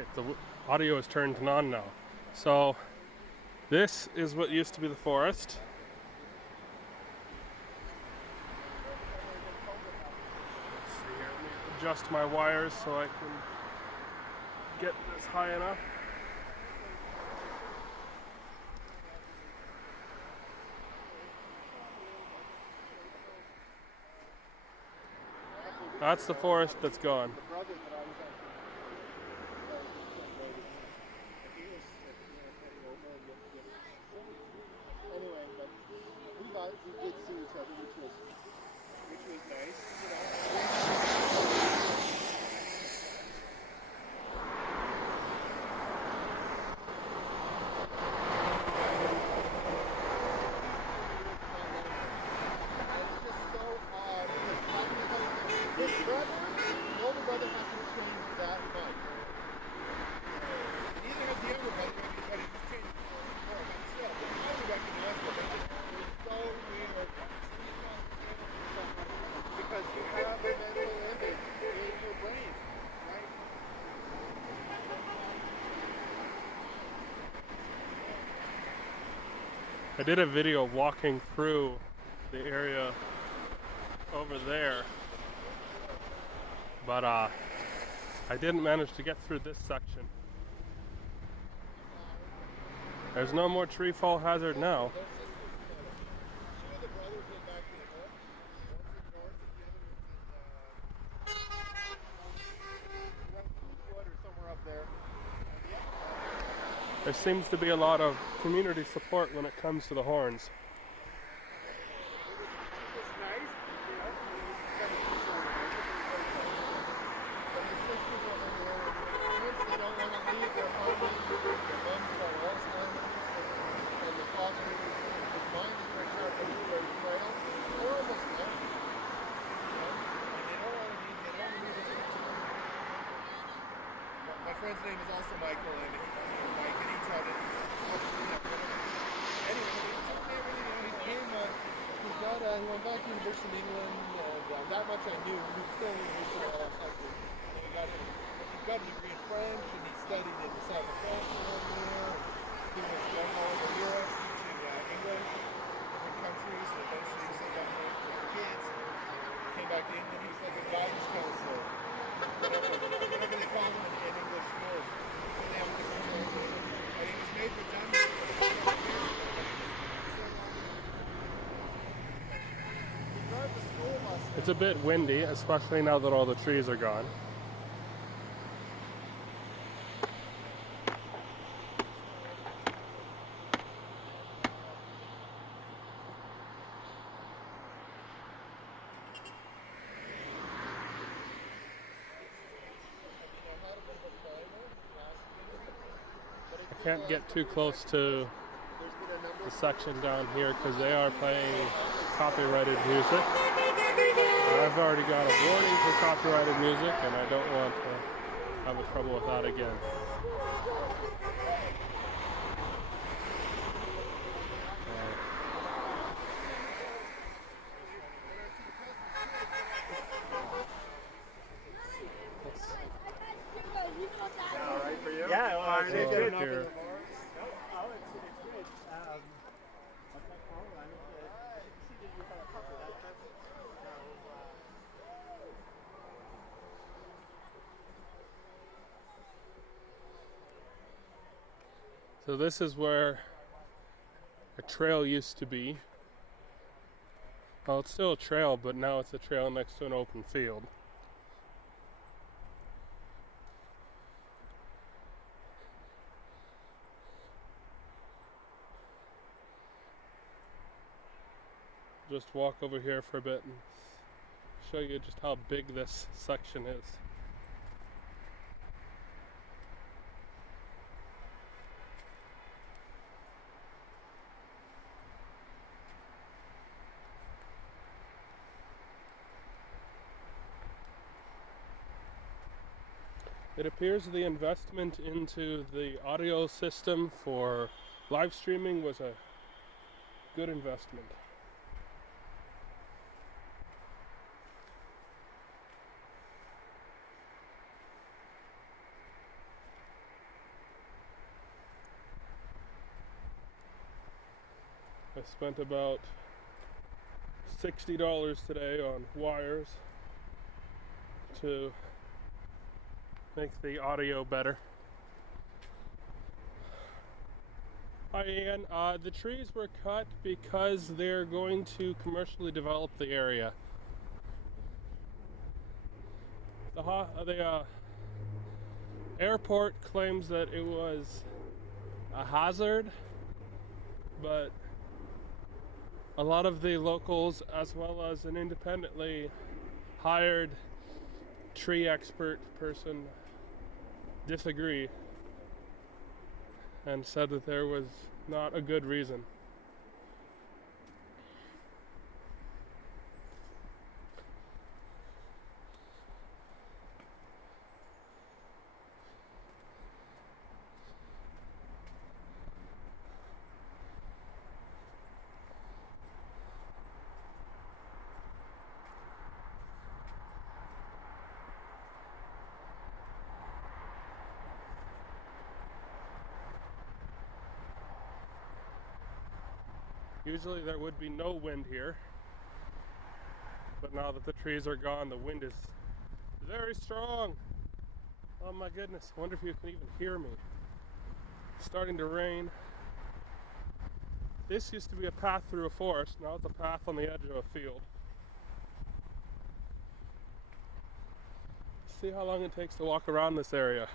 Alright, the audio is turned on now. So, this is what used to be the forest. Let's see here, let me adjust my wires so I can get this high enough. That's the forest that's gone. Anyway, but we did see each other, which was nice, you know. It's just so odd because this brother, the older brother hasn't changed that much. Neither has the younger brother, but he's changed more, but still, they're highly recognizable. It's so weird. Because you have a mental image in your brain, right? I did a video walking through the area over there, but I didn't manage to get through this section. There's no more tree fall hazard now. Two of the brothers went back to the north. One's in north and the other was in wood or somewhere up there. There seems to be a lot of community support when it comes to the horns. It was nice, you know. But the sisters over there, they don't want to leave their home. Their mom's got Alzheimer's, and the father, his mind is very sharp, but he's very frail. They're almost there. You know? And they don't want to leave it. My friend's name is also Michael, and Mike, and he tried to anyway, he told me everything, you know, he came, he went back to University of England, and that much I knew. He was still in University of Ottawa. He got a degree in French, and he studied in the south of France for 1 year. He was going all over Europe, teaching English, different countries, and eventually he set up for kids. Came back to England, he was like a guidance counselor. Whatever they call them in English schools. So they have a different program. And he was made redundant. It's a bit windy, especially now that all the trees are gone. I can't get too close to the section down here because they are playing copyrighted music. I've already got a warning for copyrighted music, and I don't want to have a trouble with that again. All right for you? Yeah, well, So it's good. here, Oh, it's good. so this is where a trail used to be. Well, it's still a trail, but now it's a trail next to an open field. Just walk over here for a bit and show you just how big this section is. It appears the investment into the audio system for live streaming was a good investment. I spent about $60 today on wires to make the audio better. Hi Ian, the trees were cut because they're going to commercially develop the area. The airport claims that it was a hazard, but a lot of the locals, as well as an independently hired tree expert person, disagree and said that there was not a good reason. Usually there would be no wind here, but now that the trees are gone, the wind is very strong. Oh my goodness, I wonder if you can even hear me. It's starting to rain. This used to be a path through a forest, now it's a path on the edge of a field. See how long it takes to walk around this area.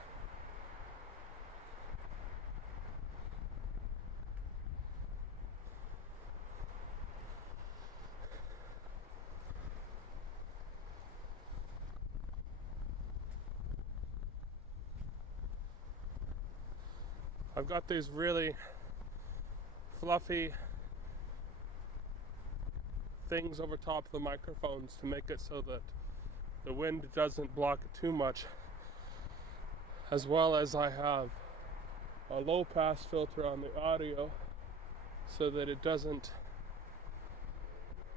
I've got these really fluffy things over top of the microphones to make it so that the wind doesn't block it too much, as well as I have a low pass filter on the audio so that it doesn't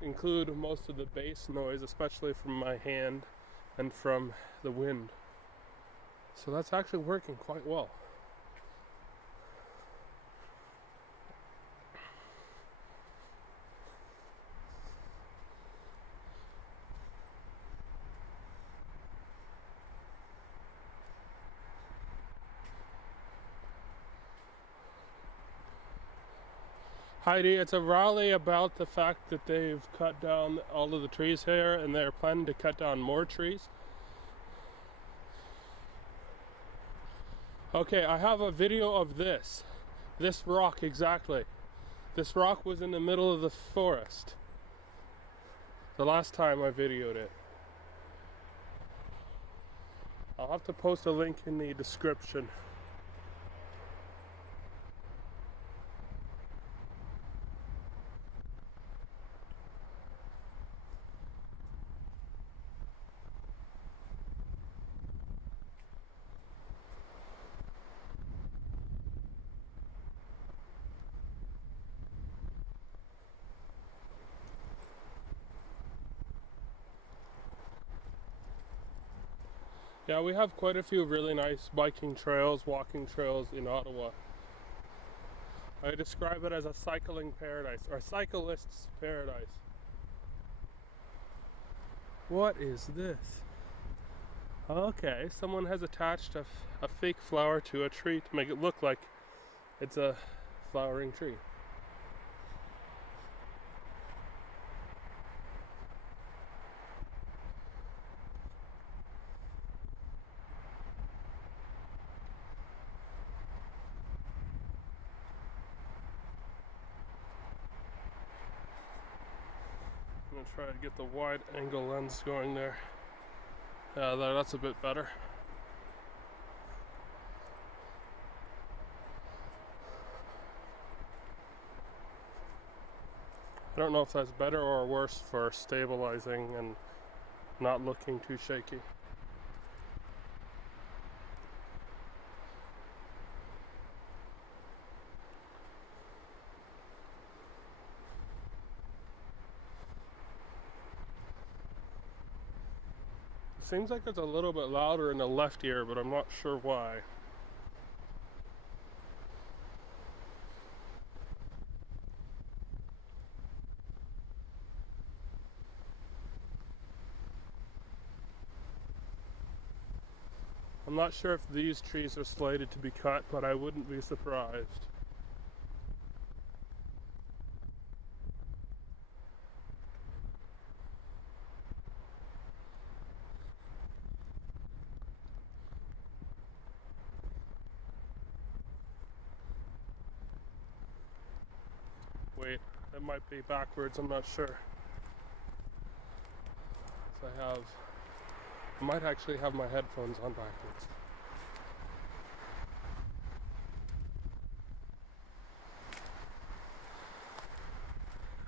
include most of the bass noise, especially from my hand and from the wind. So that's actually working quite well. Heidi, it's a rally about the fact that they've cut down all of the trees here and they're planning to cut down more trees. Okay, I have a video of this rock exactly. This rock was in the middle of the forest the last time I videoed it. I'll have to post a link in the description. Yeah, we have quite a few really nice biking trails, walking trails in Ottawa. I describe it as a cycling paradise, or a cyclist's paradise. What is this? Okay, someone has attached a fake flower to a tree to make it look like it's a flowering tree. I'm gonna try to get the wide angle lens going there. Yeah, that's a bit better. I don't know if that's better or worse for stabilizing and not looking too shaky. Seems like it's a little bit louder in the left ear, but I'm not sure why. I'm not sure if these trees are slated to be cut, but I wouldn't be surprised. Wait, that might be backwards, I'm not sure. So I might actually have my headphones on backwards.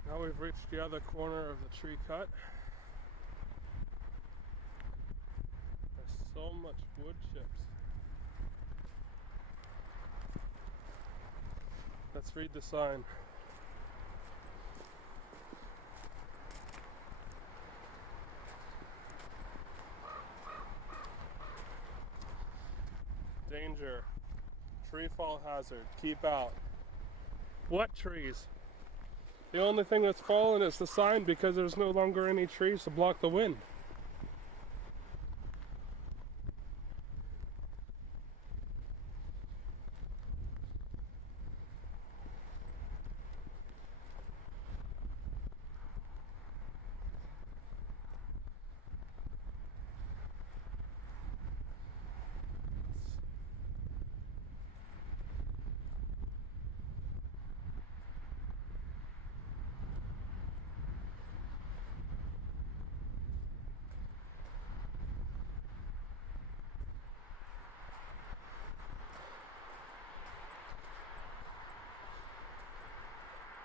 Now we've reached the other corner of the tree cut. There's so much wood chips. Let's read the sign. Danger. Tree fall hazard. Keep out. What trees? The only thing that's fallen is the sign because there's no longer any trees to block the wind.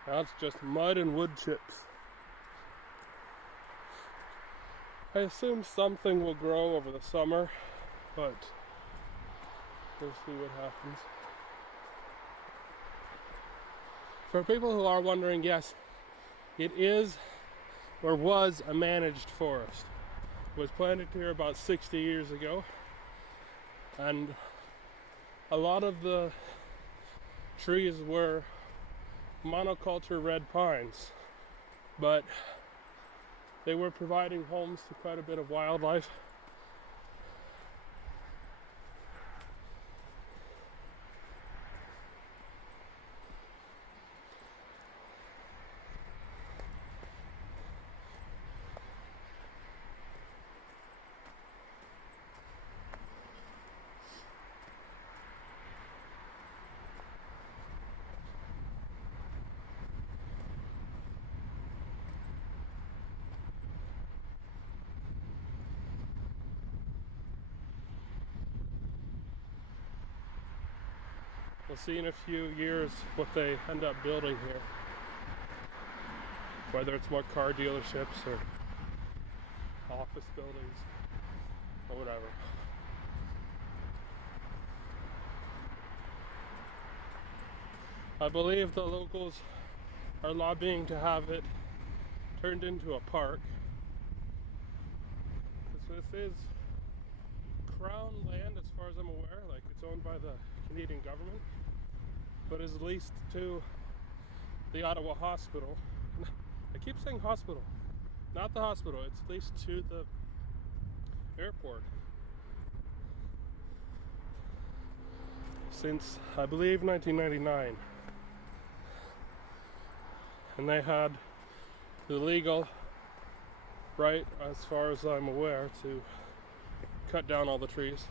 Now it's just mud and wood chips. I assume something will grow over the summer, but we'll see what happens. For people who are wondering, yes, it is or was a managed forest. It was planted here about 60 years ago, and a lot of the trees were monoculture red pines, but they were providing homes to quite a bit of wildlife. We'll see in a few years what they end up building here. Whether it's more car dealerships or office buildings or whatever. I believe the locals are lobbying to have it turned into a park. Because this is Crown land as far as I'm aware, like it's owned by the Canadian government, but is leased to the Ottawa hospital. I keep saying hospital, not the hospital, it's leased to the airport since I believe 1999, and they had the legal right, as far as I'm aware, to cut down all the trees.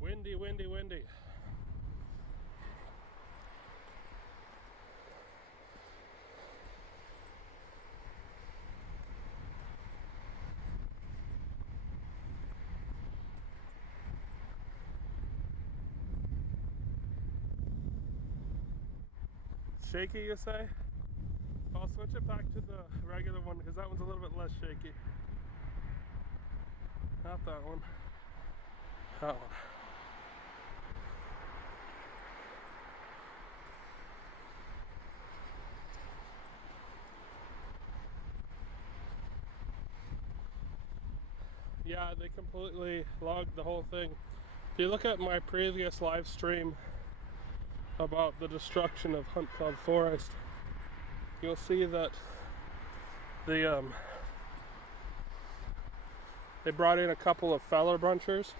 Windy, windy, windy. Shaky, you say? I'll switch it back to the regular one because that one's a little bit less shaky. Not that one. That one. Yeah, they completely logged the whole thing. If you look at my previous live stream about the destruction of Hunt Club Forest, you'll see that the they brought in a couple of feller bunchers,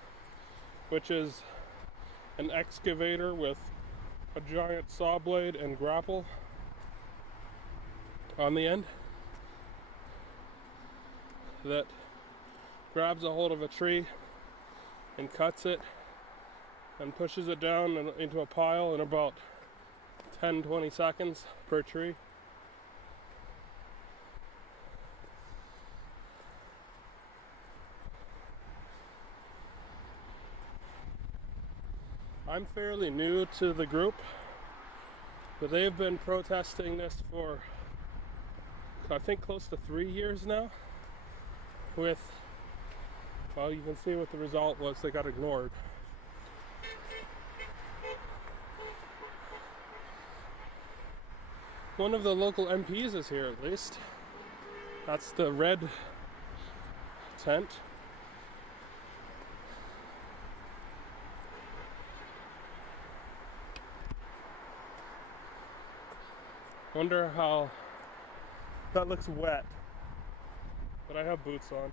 which is an excavator with a giant saw blade and grapple on the end that grabs a hold of a tree and cuts it and pushes it down into a pile in about 10-20 seconds per tree. I'm fairly new to the group, but they've been protesting this for I think close to 3 years now with, well, you can see what the result was. They got ignored. One of the local MPs is here at least. That's the red tent. Wonder how that looks wet, but I have boots on.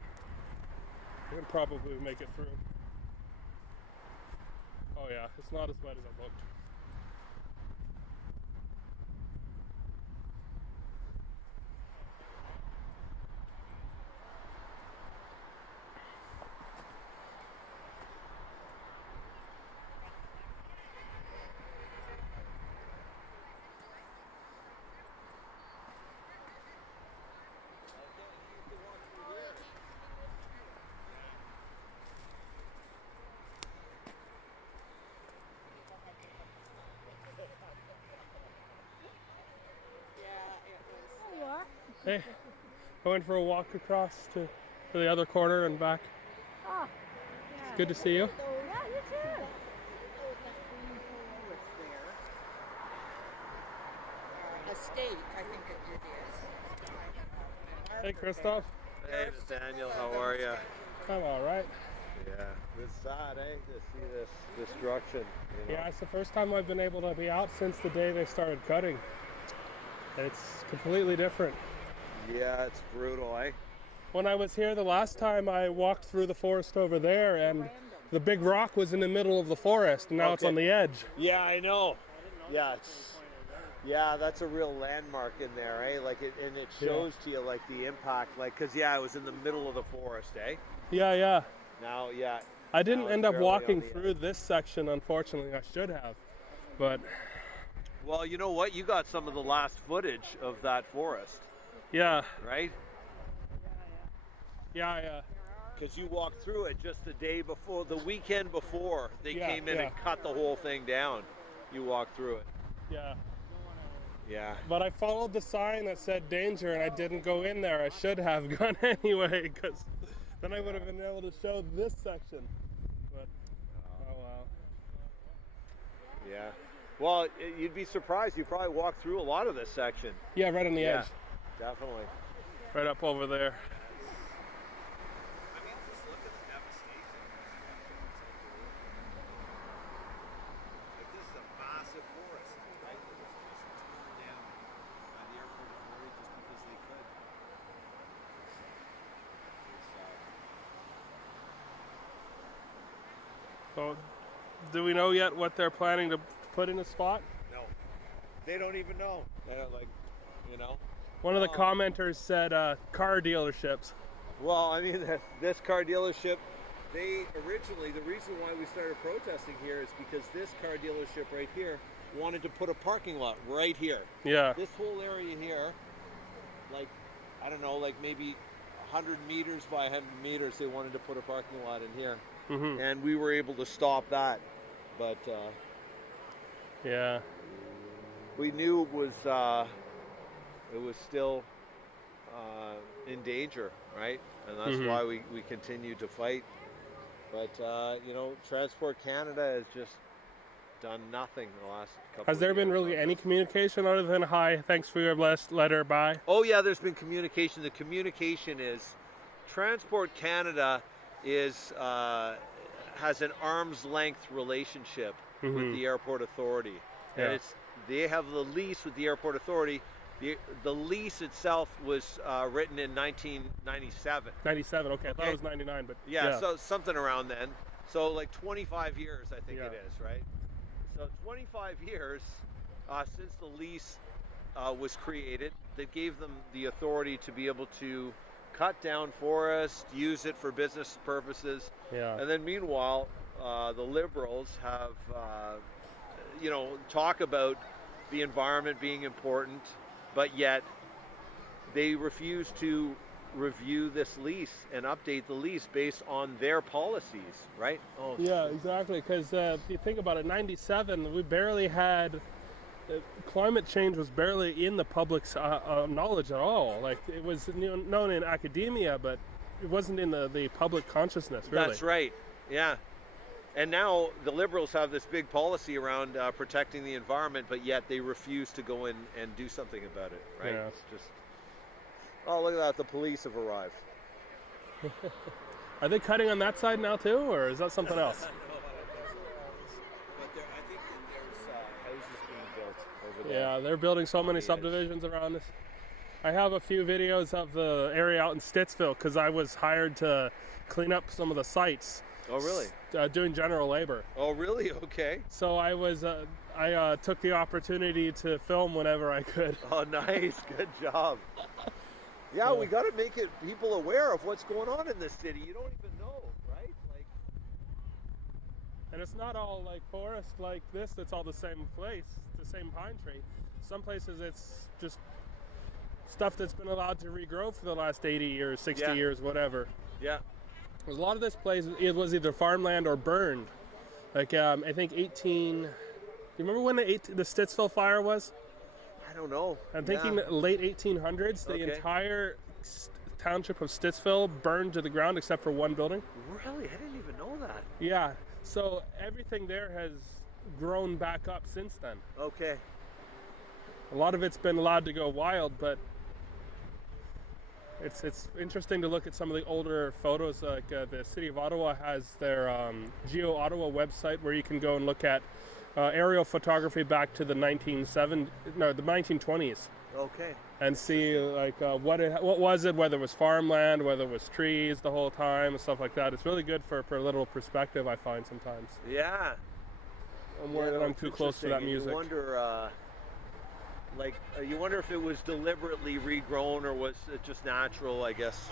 I can probably make it through. Oh yeah, it's not as wet as it looked. Hey, I went for a walk across to the other corner and back. Oh, It's good to see you. yeah, you too. Estate, I think it is. Hey, Christoph. Hey, Nathaniel, how are you? I'm all right. Yeah, it's sad, eh, to see this destruction. You know? Yeah, it's the first time I've been able to be out since the day they started cutting. It's completely different. Yeah, it's brutal, eh? When I was here the last time, I walked through the forest over there, and the big rock was in the middle of the forest, and now it's on the edge. Yeah, I know. Yeah, that's a real landmark in there, eh? Like and it shows to you like the impact, like, cause it was in the middle of the forest, eh? Yeah. Now, yeah. I didn't now end it's up barely walking on the through this section, unfortunately. I should have, but Well, you know what? You got some of the last footage of that forest, yeah. right? Yeah. Because you walked through it just the day before, the weekend before they Yeah, came in yeah. and cut the whole thing down. You walked through it. Yeah. Yeah. But I followed the sign that said danger, and I didn't go in there. I should have gone anyway, because then I would have been able to show this section. But, oh well. Yeah. Well, you'd be surprised. You probably walked through a lot of this section. Yeah, right on the edge. Definitely. Right up over there. I mean, just look at the devastation. Like, this is a massive forest, right? It was just torn down by the airport authority just because they could. So, do we know yet what they're planning to put in the spot? No. They don't even know. They don't, like, you know. One of the commenters said car dealerships. Well, I mean, this car dealership, they originally, the reason why we started protesting here is because this car dealership right here wanted to put a parking lot right here. Yeah. This whole area here, like, I don't know, like maybe 100 meters by 100 meters, they wanted to put a parking lot in here. Mm-hmm. And we were able to stop that. But Yeah. we knew it was still in danger, right? And that's why we continued to fight. But you know, Transport Canada has just done nothing in the last couple Has of there years. been really any communication other than hi, thanks for your last letter, bye? Oh yeah, there's been communication. The communication is Transport Canada is has an arm's length relationship with the airport authority. and Yeah. they have the lease with the airport authority. The lease itself was written in 1997. 97. Okay, I thought Okay. it was 99, but Yeah, so something around then. So like 25 years, I think Yeah. it is, right? So 25 years since the lease was created, that gave them the authority to be able to cut down forest, use it for business purposes. Yeah. And then meanwhile, the Liberals have, talk about the environment being important, but yet they refuse to review this lease and update the lease based on their policies, right? Oh, Yeah, exactly. Because if you think about it, 97, we barely had climate change was barely in the public's knowledge at all. Like it was known in academia, but it wasn't in the public consciousness. Really. That's right. Yeah. And now the Liberals have this big policy around protecting the environment, but yet they refuse to go in and do something about it, right? Yeah. It's just, oh, look at that, the police have arrived. Are they cutting on that side now too, or is that something else? But I think that there's houses being built over there. Yeah, they're building so many Yes. subdivisions around us. I have a few videos of the area out in Stittsville because I was hired to clean up some of the sites. Oh, really? Doing general labor. Oh, really? Okay. So I was, I took the opportunity to film whenever I could. Oh, nice. Good job. Yeah, we got to make people aware of what's going on in this city. You don't even know, right? Like, And it's not all like forest like this. It's all the same place, the same pine tree. Some places it's just stuff that's been allowed to regrow for the last 80 years, 60 Yeah. years, whatever. yeah. A lot of this place, it was either farmland or burned. Like I think 18. You remember when the Stittsville fire was? I don't know. I'm thinking Yeah. late 1800s. The Okay. entire township of Stittsville burned to the ground except for one building. Really? I didn't even know that. Yeah. So everything there has grown back up since then. Okay. A lot of it's been allowed to go wild, but it's interesting to look at some of the older photos. Like the city of Ottawa has their Geo Ottawa website where you can go and look at aerial photography back to the 1920s, Okay. and see like what was it, whether it was farmland, whether it was trees the whole time, and stuff like that. It's really good for a little perspective, I find sometimes. Yeah. I'm worried that I'm it's too close to that interesting. music. You wonder if it was deliberately regrown or was it just natural, I guess.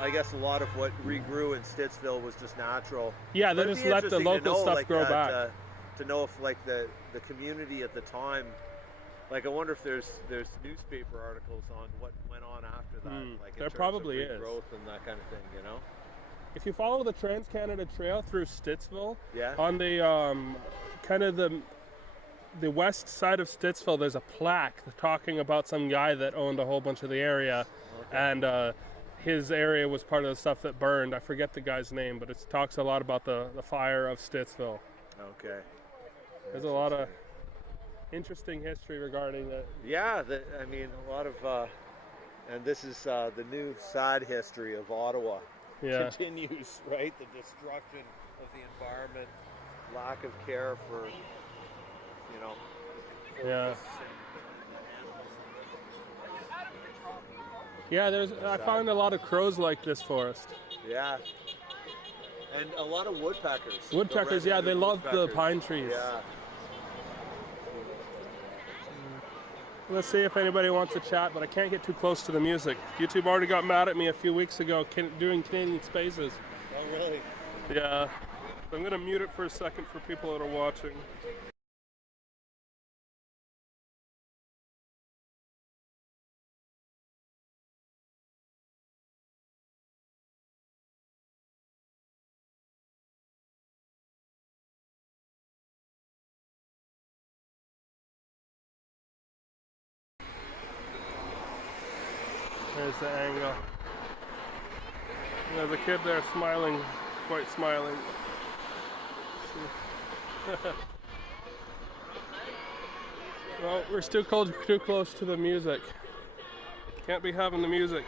I guess a lot of what regrew in Stittsville was just natural. Yeah, they But it'd just be let the interesting to local know, stuff like, grow that, back. To know if like the community at the time, like I wonder if there's newspaper articles on what went on after that. Like in there terms probably of is. regrowth and that kind of thing, If you follow the Trans-Canada Trail through Stittsville, Yeah. on the kind of the west side of Stittsville, there's a plaque talking about some guy that owned a whole bunch of the area, and his area was part of the stuff that burned. I forget the guy's name, but it talks a lot about the fire of Stittsville. Okay. There's a lot of interesting history regarding it. Yeah, a lot of, and this is the new sad history of Ottawa. Yeah. Continues, right? The destruction of the environment, lack of care for, Yeah. forests Yeah, I found a lot of crows like this forest. yeah. And a lot of woodpeckers. Woodpeckers, The yeah, they red-headed love the woodpeckers. pine trees. Yeah. Let's see if anybody wants to chat, but I can't get too close to the music. YouTube already got mad at me a few weeks ago doing Canadian Spaces. Oh, really? Yeah. So I'm going to mute it for a second for people that are watching. There's the angle. There's a kid there smiling, quite smiling. Well, we're still too close to the music. Can't be having the music.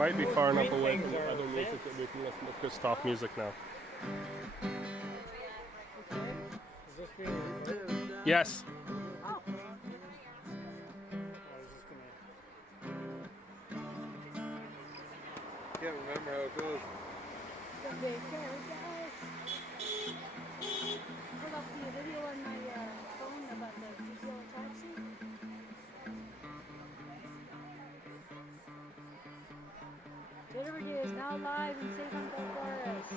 might be far enough away from the other music that we can listen to Christoph music now. Is this being recorded? Yes. I was just Can't remember how it goes. Pull up the video on my phone about the yellow taxi. Delivery is now live in St. Antonio Forest.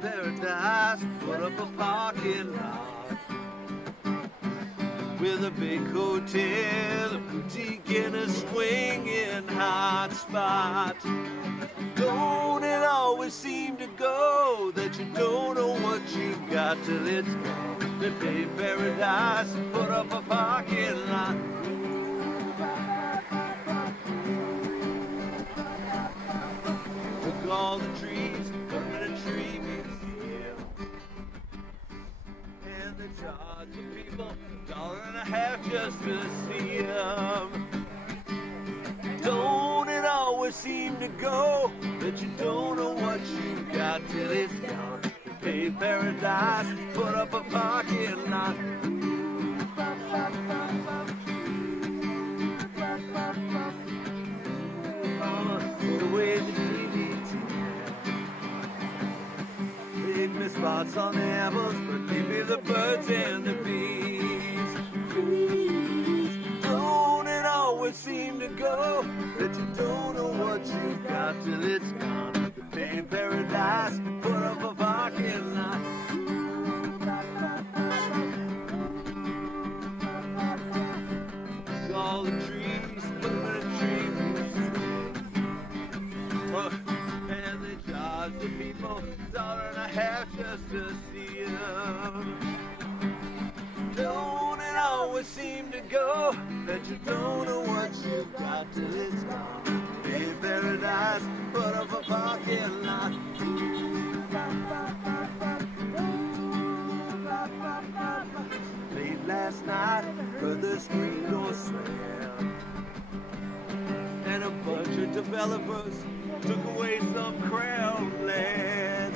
Paradise, put up a parking lot with a big hotel, a boutique, and a swinging hot spot. Don't it always seem to go that you don't know what you got till it's gone? They pay paradise, put up a parking lot. Took all the trees, put them in a tree museum, and they charge the people $1.50 just to see them. Don't it always seem to go that you don't know what you got till it's gone? They pay paradise, put up a parking lot. Put away the DVT. Leave me spots on the apples, but leave me the birds and the bees. Don't it always seem to go that you don't know what you got till it's gone? The pay paradise, put up a parking lot. All the trees, put them in a tree museum. And they charge the people $1.50 just to see them. Don't it always seem to go that you don't know what you got till it's gone? Pay paradise, put up a parking lot. Late last night, heard the screen door slam, and a bunch of developers took away some crown land.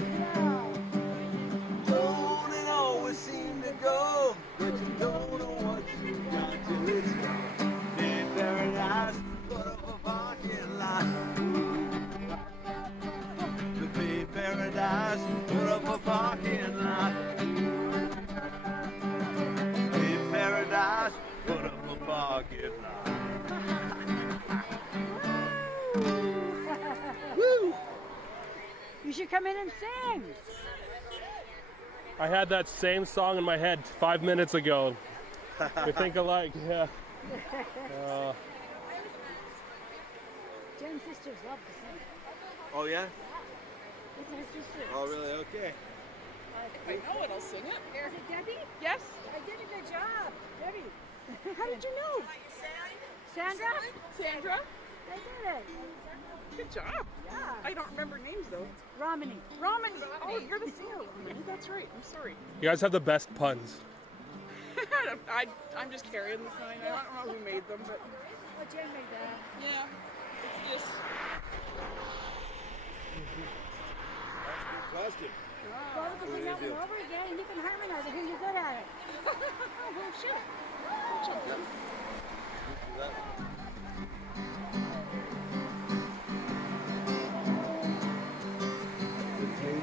Don't it always seem to go that you don't know what you got till it's gone? In paradise, put up a parking lot. To pay paradise, put up a parking lot. In paradise, put up a parking lot. Woo! You should come in and sing. I had that same song in my head 5 minutes ago. We think alike, yeah. Jen's sisters love to sing. Oh yeah? These are her sisters. Oh really? Okay. If I know it, I'll sing it. Is it Debbie? Yes. I did a good job. Debbie. How did you know? Sandra? Sandra, I did it. good job. Yeah. I don't remember names though. Romany. Romany. Oh, you're the singer, Romany. That's right. I'm sorry. You guys have the best puns. I'm just carrying the sign. I don't know who made them, but Oh, Jen made that. yeah, it's this. Plastic. Well, we can sing that one over again and you can harmonize it. Here, you're good at it. Oh, well, sure.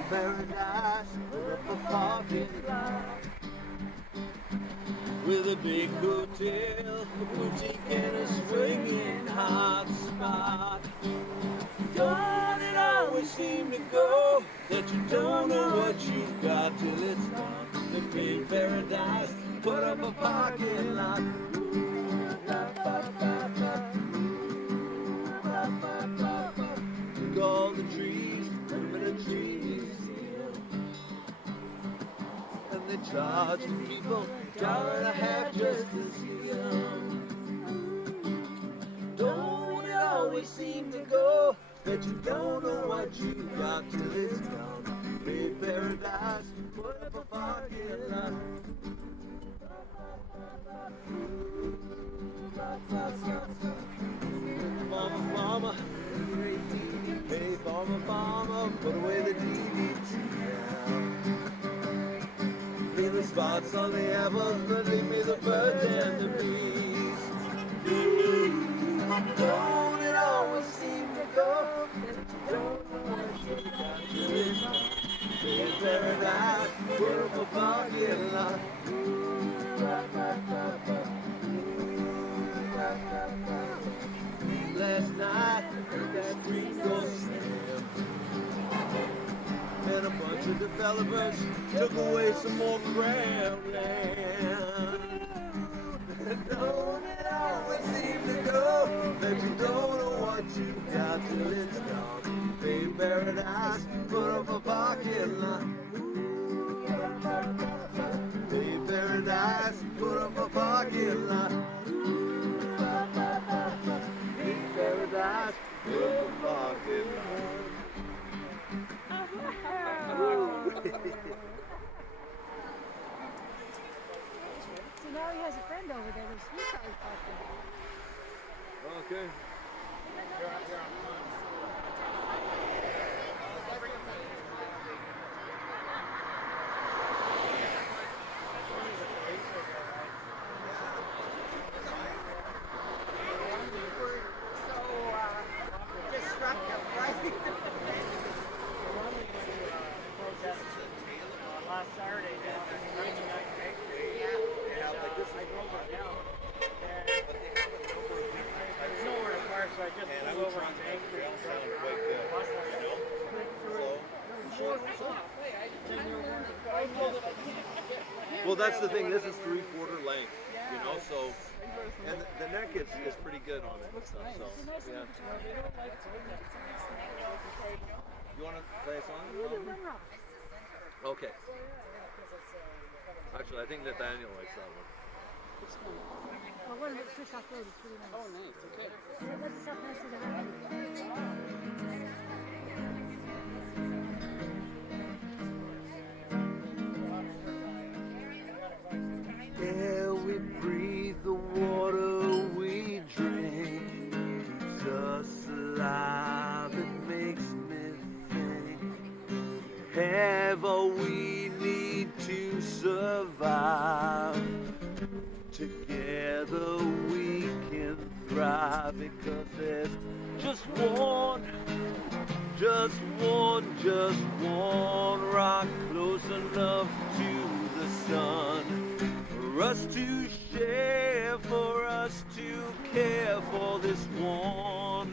Paradise, put up a parking lot with a big hotel, a boutique, and a swinging hot spot. Don't it always seem to go that you don't know what you've got till it's gone? The big paradise, put up a parking lot. Took all the trees, put them in a tree museum, and they charge the people $1.50 just to see them. Don't it always seem to go Farmer, farmer, hey farmer, farmer, put away the DDT now. Leave the spots on the apples, but leave me the birds and the bees. Don't it always seem to go that you don't know what you got till it's gone. In paradise, put up a parking lot. Last night, heard that tree go slam. And a bunch of developers took away some more ground land. Don't it always seem to go that you don't know what you got till it's gone. Hey, paradise, put up a parking lot. Hey, paradise, put up a parking lot. Hey, paradise, put up a parking lot. So now he has a friend over there. There's three cars parked there. Okay. Last Saturday, down in 99 Bakery. I drove it down. And I was nowhere to park, so I just flew over on Bakery and drove around. Well, that's the thing. This is 3/4 length, you know. So, and the neck is pretty good on it and stuff. So, yeah. You want to play a song? Okay. Actually, I think Nathaniel likes that one. Oh, one of the Chris off road is really nice. Oh, nice. Okay. That's stuff nice to the Air we breathe, the water we drink keeps us alive. It makes me think. Have all we need to survive. Together we can thrive because there's just one rock close enough to the sun for us to share, for us to care for this one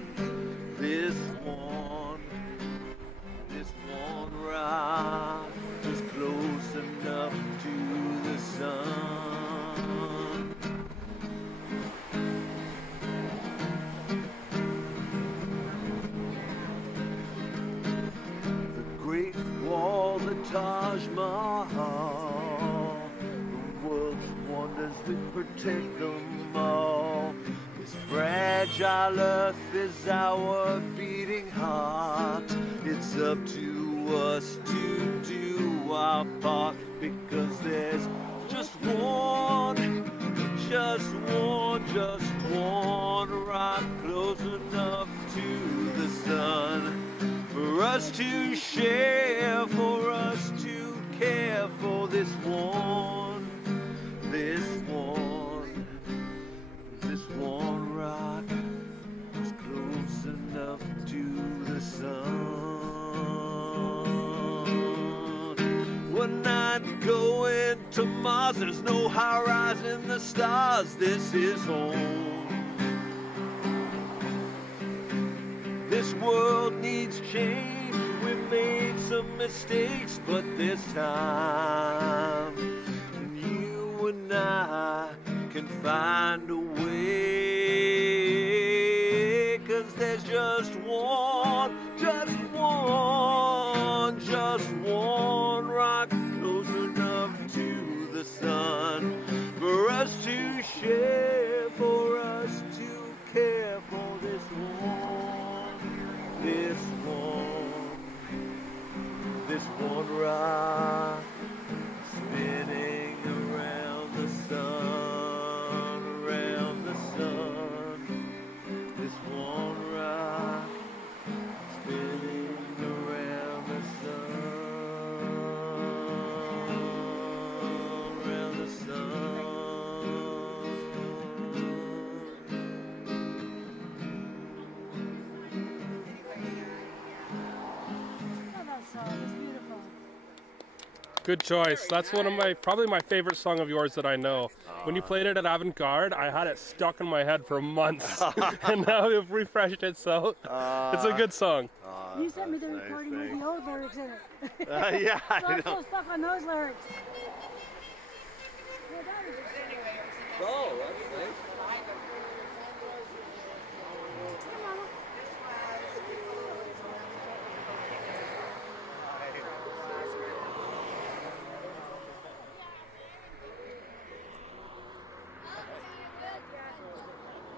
rock is close enough to the sun. The Great Wall, the Taj Mahal, the world's wonders, we protect them all. This fragile earth is our beating heart. It's up to us to do our part because there's just one rock close enough to the sun for us to share, for us to care for this one rock is close enough to the sun. We're not going to Mars, there's no horizon, the stars, this is home. This world needs change, we made some mistakes, but this time you and I can find a way, 'cause there's just one rock close enough to the sun for us to share, for us to care for this one rock spinning around the sun. Good choice. That's one of probably my favorite song of yours that I know. When you played it at Avant-Garde, I had it stuck in my head for months, and now you've refreshed it, so it's a good song. You sent me the recording with the old lyrics in it. Yeah, So I'm so stuck on those lyrics. No, that is Oh, that's nice. Come on, Mama.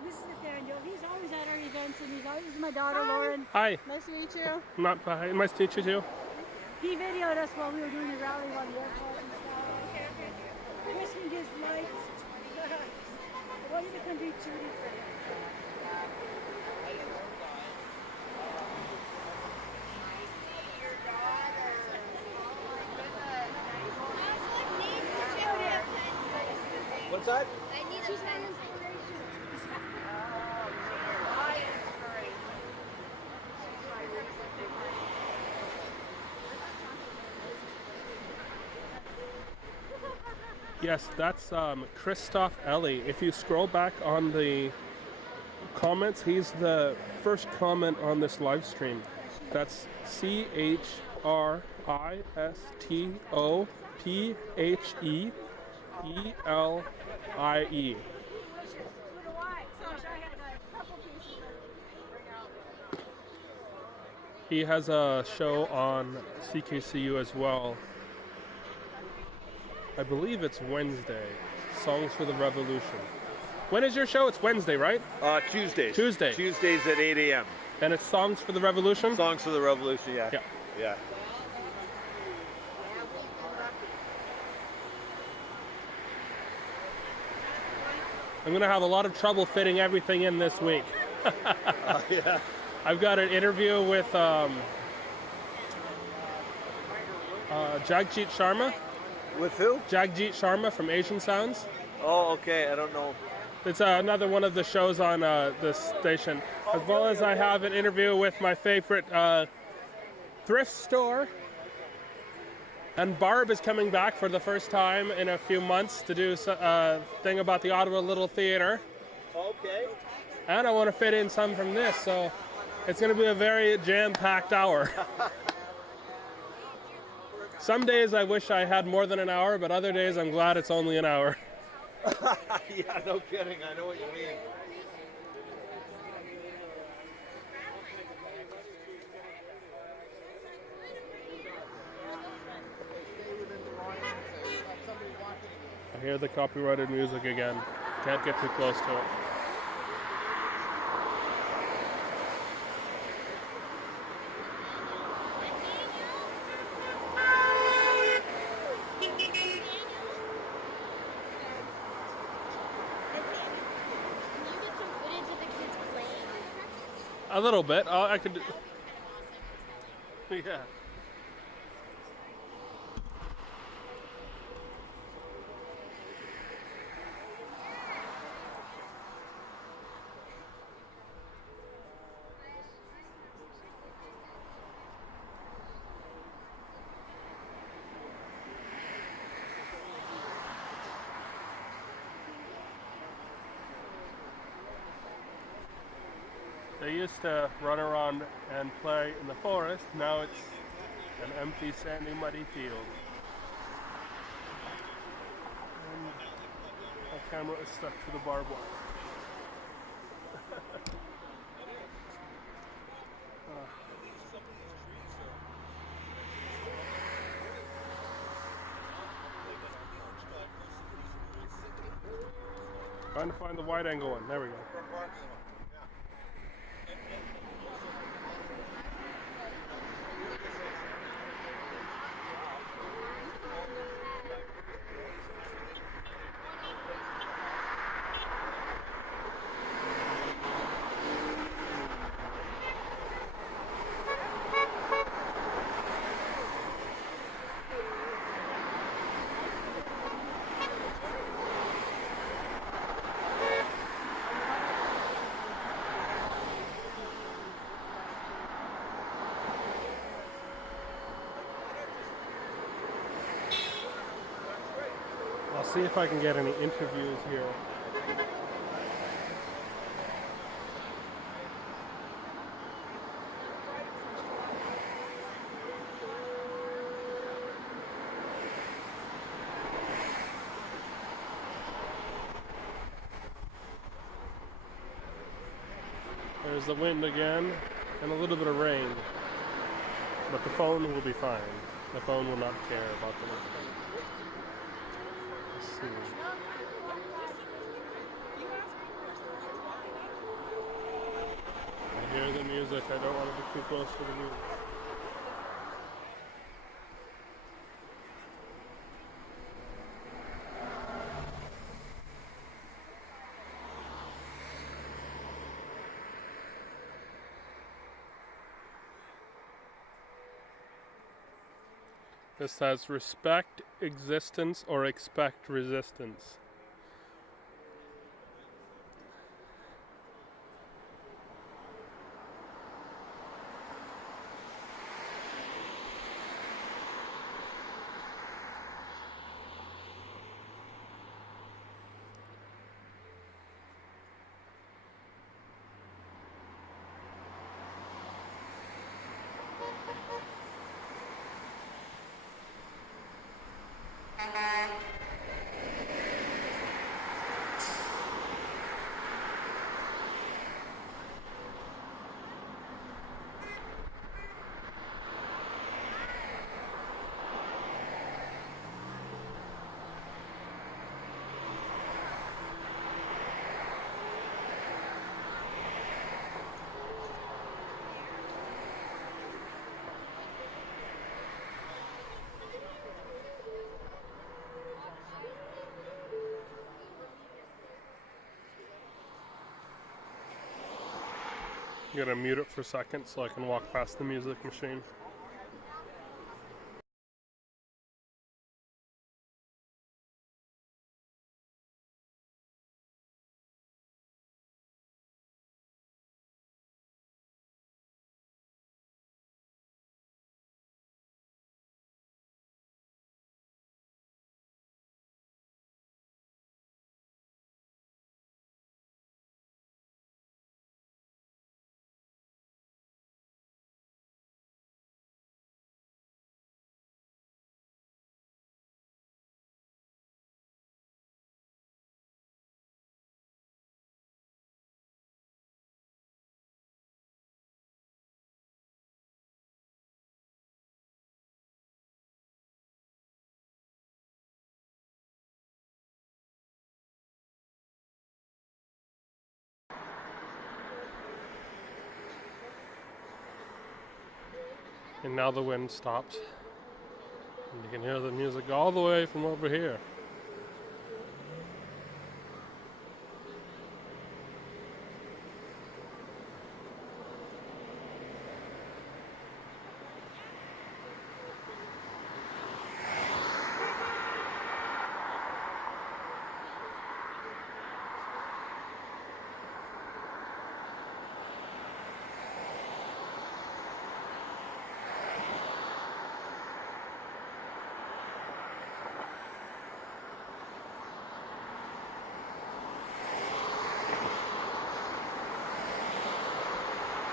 This is Nathaniel. He's always at our events, and he's always with my daughter, Lauren. Hi. Nice to meet you. Nice to meet you too. He videoed us while we were doing the rally on the airport and stuff. Risking his life. I wanted to come be Judy for him. What's that? She's my inspiration. Yes, that's Christoph Ellie. If you scroll back on the comments, he's the first comment on this live stream. That's CHRISTOPHEELIE. He has a show on CKCU as well. I believe it's Wednesday. Songs for the Revolution. When is your show? It's Wednesday, right? Tuesdays. Tuesday. Tuesdays at 8 a.m. And it's Songs for the Revolution? Songs for the Revolution, yeah. Yeah. Yeah. I'm going to have a lot of trouble fitting everything in this week. Yeah. I've got an interview with Jagjit Sharma. With who? Jagjit Sharma from Asian Sounds. Oh, okay. I don't know. It's another one of the shows on this station. As well as I have an interview with my favorite thrift store. And Barb is coming back for the first time in a few months to do a thing about the Ottawa Little Theatre. Okay. And I want to fit in some from this, so it's going to be a very jam-packed hour. Some days I wish I had more than an hour, but other days I'm glad it's only an hour. Yeah, no kidding. I know what you mean. I hear the copyrighted music again. Can't get too close to it. A little bit. I could do. Yeah. They used to run around and play in the forest. Now it's an empty, sandy, muddy field. And my camera is stuck to the barbed wire. Trying to find the wide angle one. There we go. see if I can get any interviews here. There's the wind again, and a little bit of rain. But the phone will be fine. The phone will not care about the wind. Let's see. I hear the music. I don't want to be too close to the music. This says respect existence or expect resistance. I'm gonna mute it for a second so I can walk past the music machine. And now the wind stopped. And you can hear the music all the way from over here.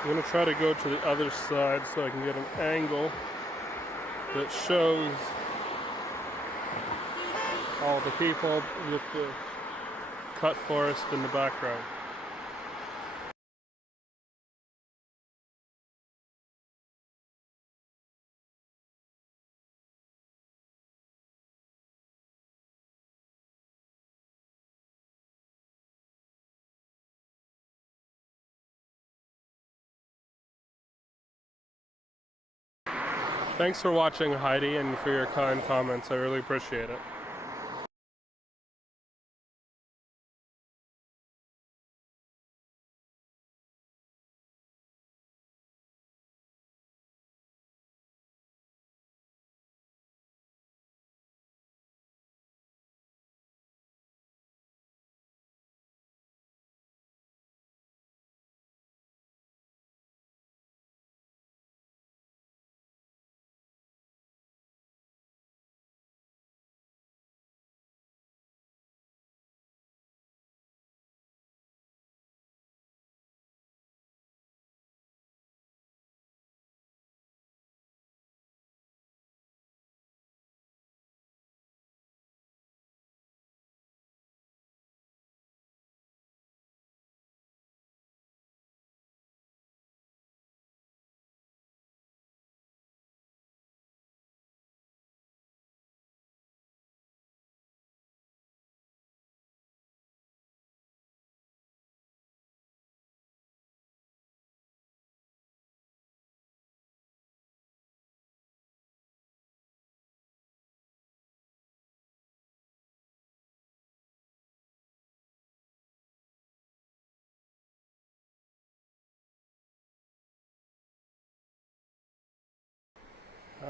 I'm going to try to go to the other side so I can get an angle that shows all the people with the cut forest in the background. Thanks for watching, Heidi, and for your kind comments. I really appreciate it.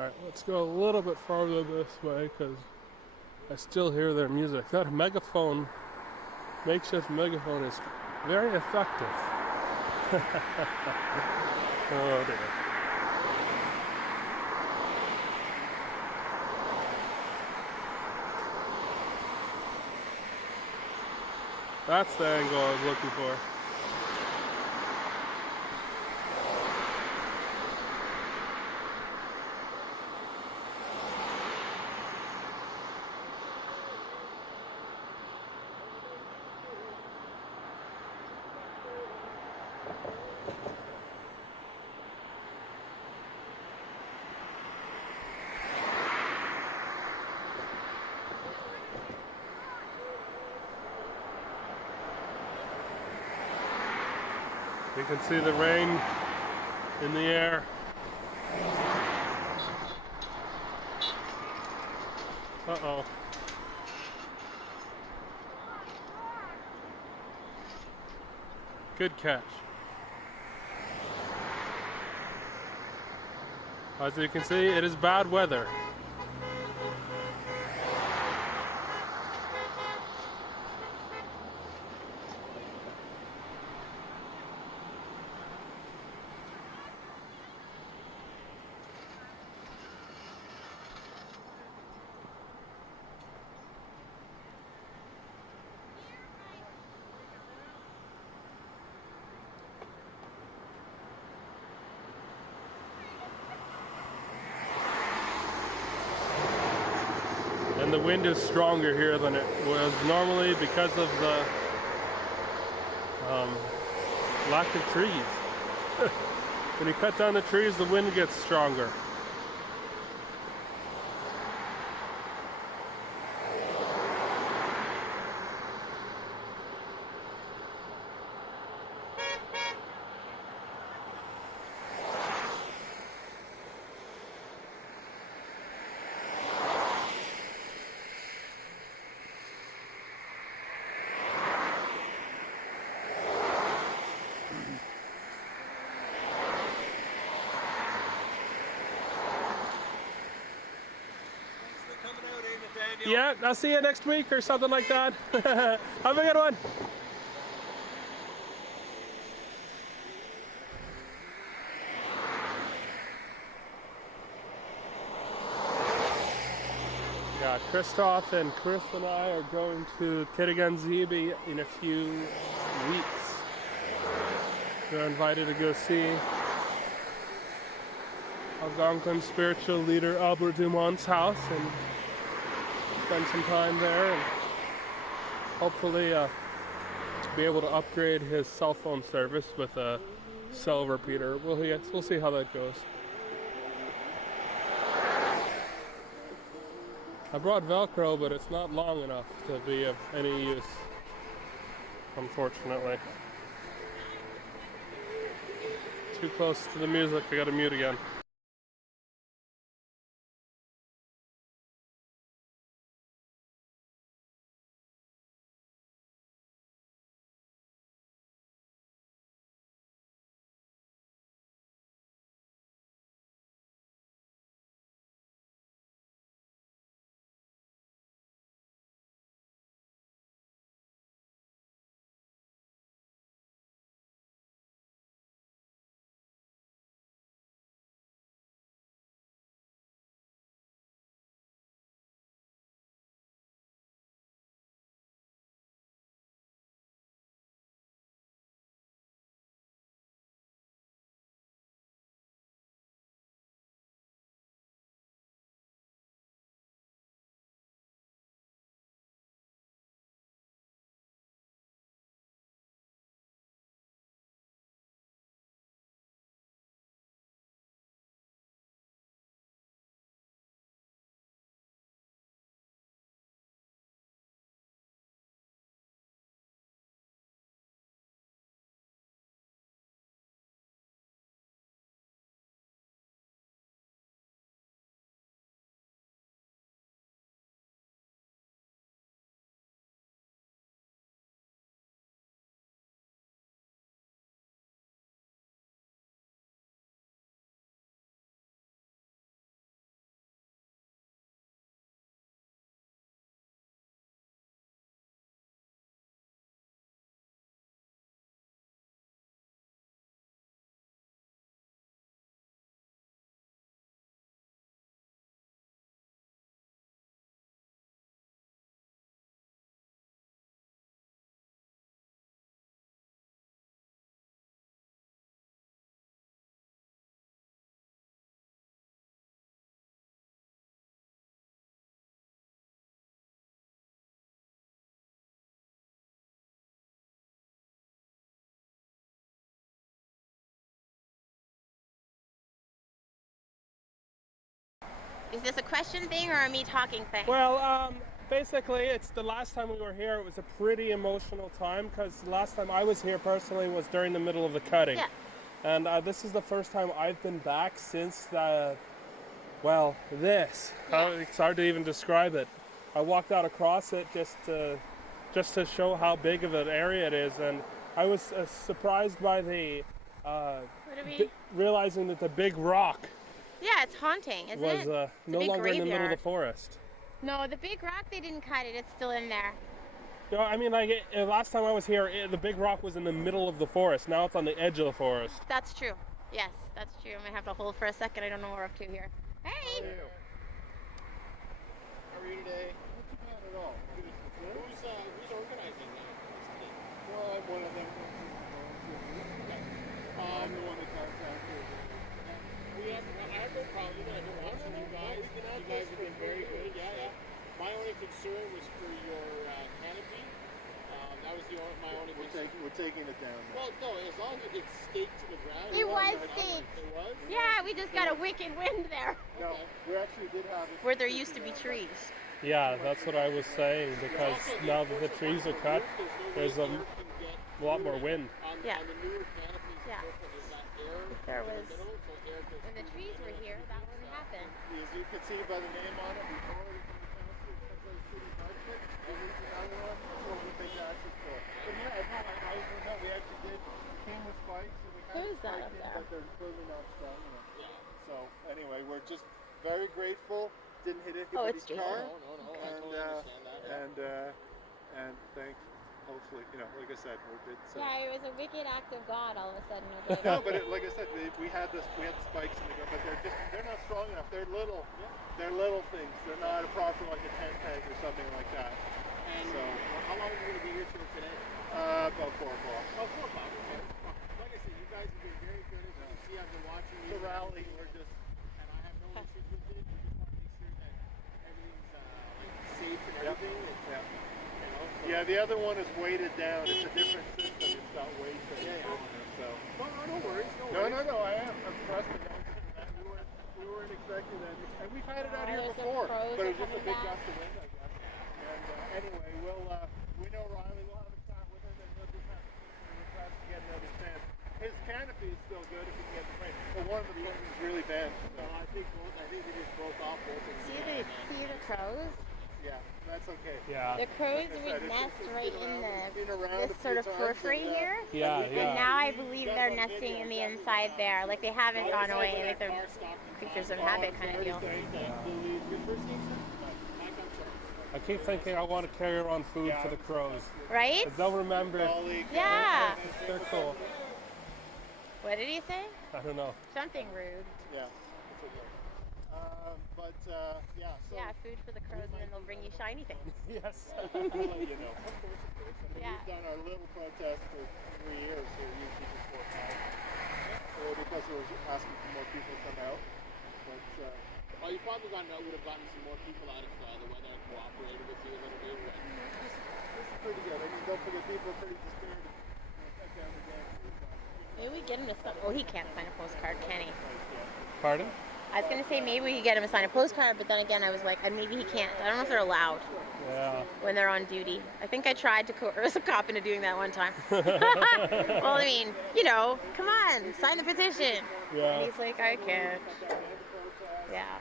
Alright, let's go a little bit farther this way because I still hear their music. That megaphone, makeshift megaphone, is very effective. Oh dear. That's the angle I was looking for. You can see the rain in the air. Uh-oh. Good catch. As you can see, it is bad weather. And the wind is stronger here than it was normally because of the lack of trees. When you cut down the trees, the wind gets stronger. Yeah, I'll see you next week or something like that. Have a good one. Yeah, Christoph and Chris and I are going to Kittiganzibi in a few weeks. We're invited to go see Algonquin spiritual leader Albert Dumont's house and spend some time there and hopefully be able to upgrade his cell phone service with a cell repeater. We'll see how that goes. I brought Velcro, but it's not long enough to be of any use, unfortunately. Too close to the music, I gotta mute again. Is this a question thing or a me talking thing? Well, basically, it's the last time we were here. It was a pretty emotional time because the last time I was here personally was during the middle of the cutting. Yeah. And this is the first time I've been back since the, well, this. Yeah. It's hard to even describe it. I walked out across it just to show how big of an area it is, and I was surprised by the realizing that the big rock Yeah, it's haunting, isn't was it? no big longer in the middle of graveyard. the forest. No, the big rock, they didn't cut it. It's still in there. No, I mean, like last time I was here, the big rock was in the middle of the forest. Now it's on the edge of the forest. That's true. Yes, that's true. I might have to hold for a second. I don't know what we're up to here. Hey! How are you today? Not too bad at all. Who's organizing that? Well, I'm one of them. I'm the one that contacted. I have no problem. I've been watching you guys. You guys have been very good. Yeah. My only concern was for your canopy. That was my only concern. We're taking it down now. Well, no, as long as it's staked to the ground. It was staked. It was? Yeah, we just got a wicked wind there. No, we actually did have it. Where there used to be trees. Yeah, that's what I was saying, because now that the trees are cut, there's a lot more wind. Yeah. On the newer canopies, Yeah. is that air If there in the was, middle, so air goes when the trees were here, that wouldn't happen. As you can see by the name on it, we borrowed it from the council, Central City Budget, and here's another one, that's what we take access for. But yeah, no, I don't know, we actually did, we came with spikes, and we had Who's that spikes up in, there? but they're clearly not strong enough. Yeah. So, anyway, we're just very grateful, didn't hit Oh, it's anybody's Jason. car. No, I totally understand that. And thanks, hopefully, like I said, we're good. So. Yeah, it was a wicked act of God all of a sudden. It was No, like, but like I said, we had the spikes in the ground, but they're not strong enough. They're little things. They're not a proper like a tent peg or something like that. And so, how long are you going to be here till today? About 4 o'clock. Oh, 4 o'clock. Okay. Like I said, you guys have been very good. As you can see, I've been watching you. It's a rally. We're just, and I have no issues with it. We just want to make sure that everything's safe and everything. Yep. Yeah, the other one is weighted down. It's a different system. It's got weight. So. No worries. No, I am. I'm impressed with that. We weren't expecting that. And we've had it out here before, but it was just a big gust of wind, I guess. And anyway, we know Riley. We'll have a chat with him, and we'll just have to request to get another stand. His canopy is still good if we can get the frame, but one of the things is really bad. So. I think we just broke off both of them. see the crows? Yeah, that's okay. Yeah. The crows Like I would said, nest it's right been in around this a sort few of times, periphery and, here. Yeah, And now I believe they're nesting in the inside there. Like they haven't gone away. Like they're creatures of habit kind of deal. I keep thinking I want to carry around food for the crows. Right? 'Cause they'll remember. Yeah. They're cool. What did he say? I don't know. Something rude. Yeah, it's okay. Yeah, so Yeah, food for the crows and then they'll bring you shiny things. Yes. I'll let you know. Of course. I mean, Yeah. we've done our little protest for 3 years here, usually before time. Because it was asking for more people to come out. But, you probably would have gotten some more people out if the weather had cooperated with you a little bit. But this is pretty good. I mean, don't forget, people are pretty dispirited. Cut down the game. Maybe we get him to sign. Oh, he can't sign a postcard, can he? Pardon? I was going to say maybe we could get him to sign a postcard, but then again, I was like, maybe he can't. I don't know if they're allowed Yeah. when they're on duty. I think I tried to coerce a cop into doing that one time. Well, I mean, come on, sign the petition. Yeah. And he's like, I can't. Yeah.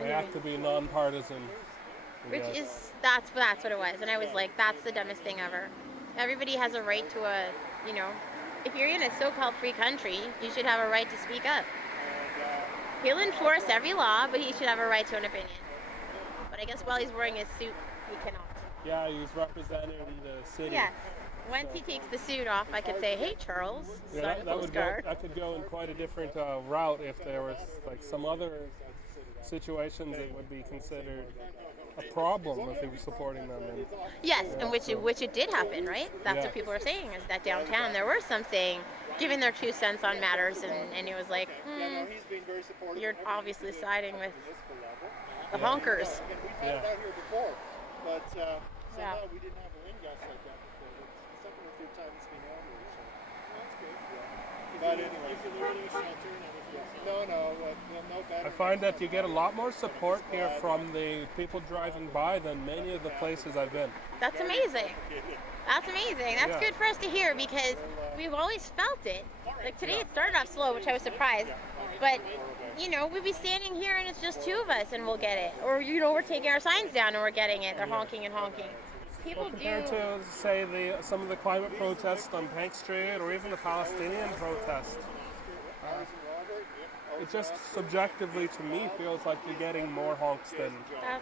They have to be nonpartisan. Which is, that's what it was. And I was like, that's the dumbest thing ever. Everybody has a right to if you're in a so-called free country, you should have a right to speak up. He'll enforce every law, but he should have a right to an opinion. But I guess while he's wearing his suit, he cannot. Yeah, he's representing the city. Yes. Once he takes the suit off, I could say, hey, Charles, sign a postcard. That could go in quite a different route if there was like some other situations that would be considered a problem if he was supporting them. Yes, and which it did happen, right? That's what people were saying, is that downtown there were some saying, giving their 2 cents on matters, and it was like, you're obviously siding with the honkers. We've had it out here before, but Yeah. we didn't have a wind gust like that before. It's the second or third time it's been out here, so that's good. Because But anyway. No, I find that you get a lot more support here from the people driving by than many of the places I've been. That's amazing. That's amazing. That's Yeah. good for us to hear because we've always felt it. Like today it started off slow, which I was surprised. But, you know, we'd be standing here and it's just two of us and we'll get it. Or, you know, we're taking our signs down and we're getting it. They're honking and honking. People Well, compared to, say, some of the climate protests on Bank Street or even the Palestinian protest, it just subjectively to me feels like you're getting more honks than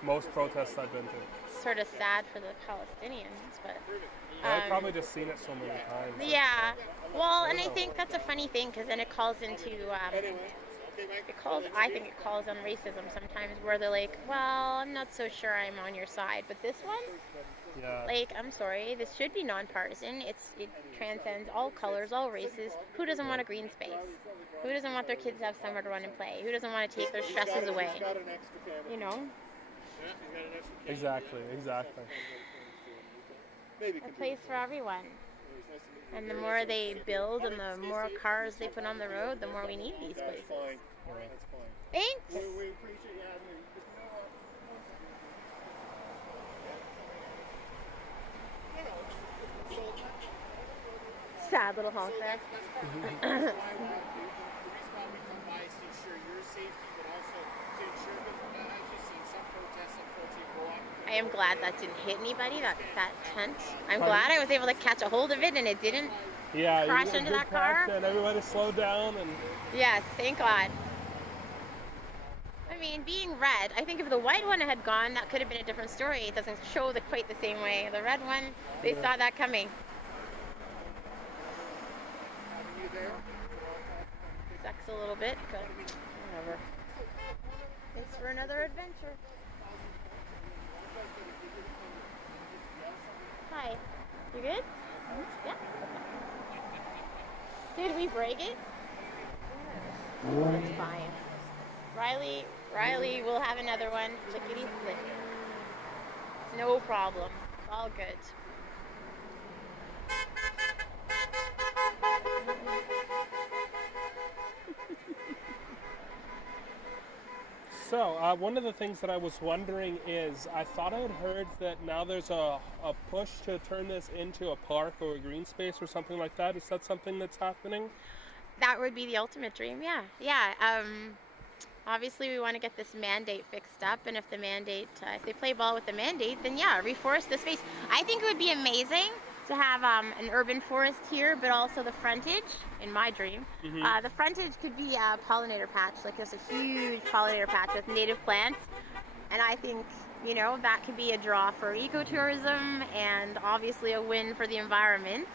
most protests I've been to. Sort of sad for the Palestinians, but I've probably just seen it so many times. yeah. Well, and I think that's a funny thing because then it calls into I think it calls on racism sometimes, where they're like, well, I'm not so sure I'm on your side, but this one, Yeah. like, I'm sorry, this should be nonpartisan. It transcends all colors, all races. Who doesn't want a green space? Who doesn't want their kids to have somewhere to run and play? Who doesn't want to take their stresses away? You know? Exactly. A place for everyone. And the more they build and the more cars they put on the road, the more we need these places. Thanks! We appreciate you having me. Sad little honk there. The reason why we come by is to ensure your safety, but also to ensure that I've just seen some protests unfortunately go up. I am glad that didn't hit anybody, that tent. I'm glad I was able to catch a hold of it and it didn't. Yeah, Crash you get a into good that car? catch and everybody slowed down and Yes, thank God. I mean, being red, I think if the white one had gone, that could have been a different story. It doesn't show quite the same way. The red one, they saw that coming. Sucks a little bit, but whatever. Thanks for another adventure. Hi. You good? Yeah? Did we break it? That's fine. Riley will have another one. Lickety split. No problem. It's all good. So, one of the things that I was wondering is, I thought I had heard that now there's a push to turn this into a park or a green space or something like that. Is that something that's happening? That would be the ultimate dream, yeah. Yeah, obviously we want to get this mandate fixed up, and if the mandate, if they play ball with the mandate, then yeah, reforest the space. I think it would be amazing to have an urban forest here, but also the frontage, in my dream. Mm-hmm. The frontage could be a pollinator patch, like there's a huge pollinator patch with native plants, and I think, you know, that could be a draw for ecotourism and obviously a win for the environment.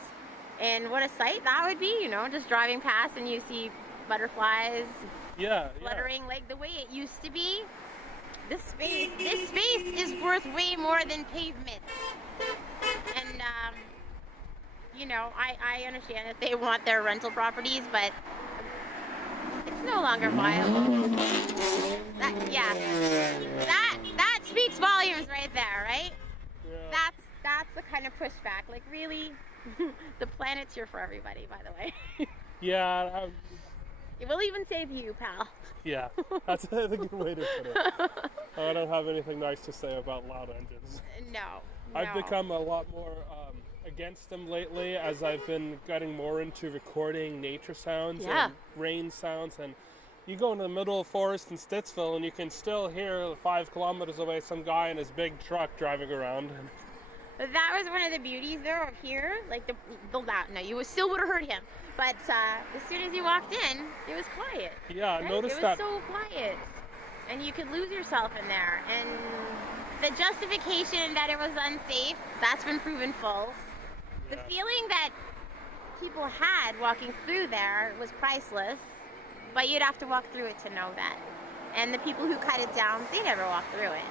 And what a sight that would be, you know, just driving past and you see butterflies fluttering like the way it used to be. This space is worth way more than pavement. And, you know, I understand that they want their rental properties, but it's no longer viable. That speaks volumes right there, right? Yeah. That's the kind of pushback. Like, really, the planet's here for everybody, by the way. Yeah. It will even save you, pal. Yeah, that's a good way to put it. I don't have anything nice to say about loud engines. No. I've become a lot more against them lately as I've been getting more into recording nature sounds and rain sounds. And you go in the middle of forest in Stittsville and you can still hear 5 kilometers away some guy in his big truck driving around. That was one of the beauties though of here, like the loud. No, you still would have heard him, but as soon as you walked in, it was quiet. Yeah, right? I noticed that. that. It was so quiet, and you could lose yourself in there. And the justification that it was unsafe, that's been proven false. The feeling that people had walking through there was priceless, but you'd have to walk through it to know that. And the people who cut it down, they never walked through it.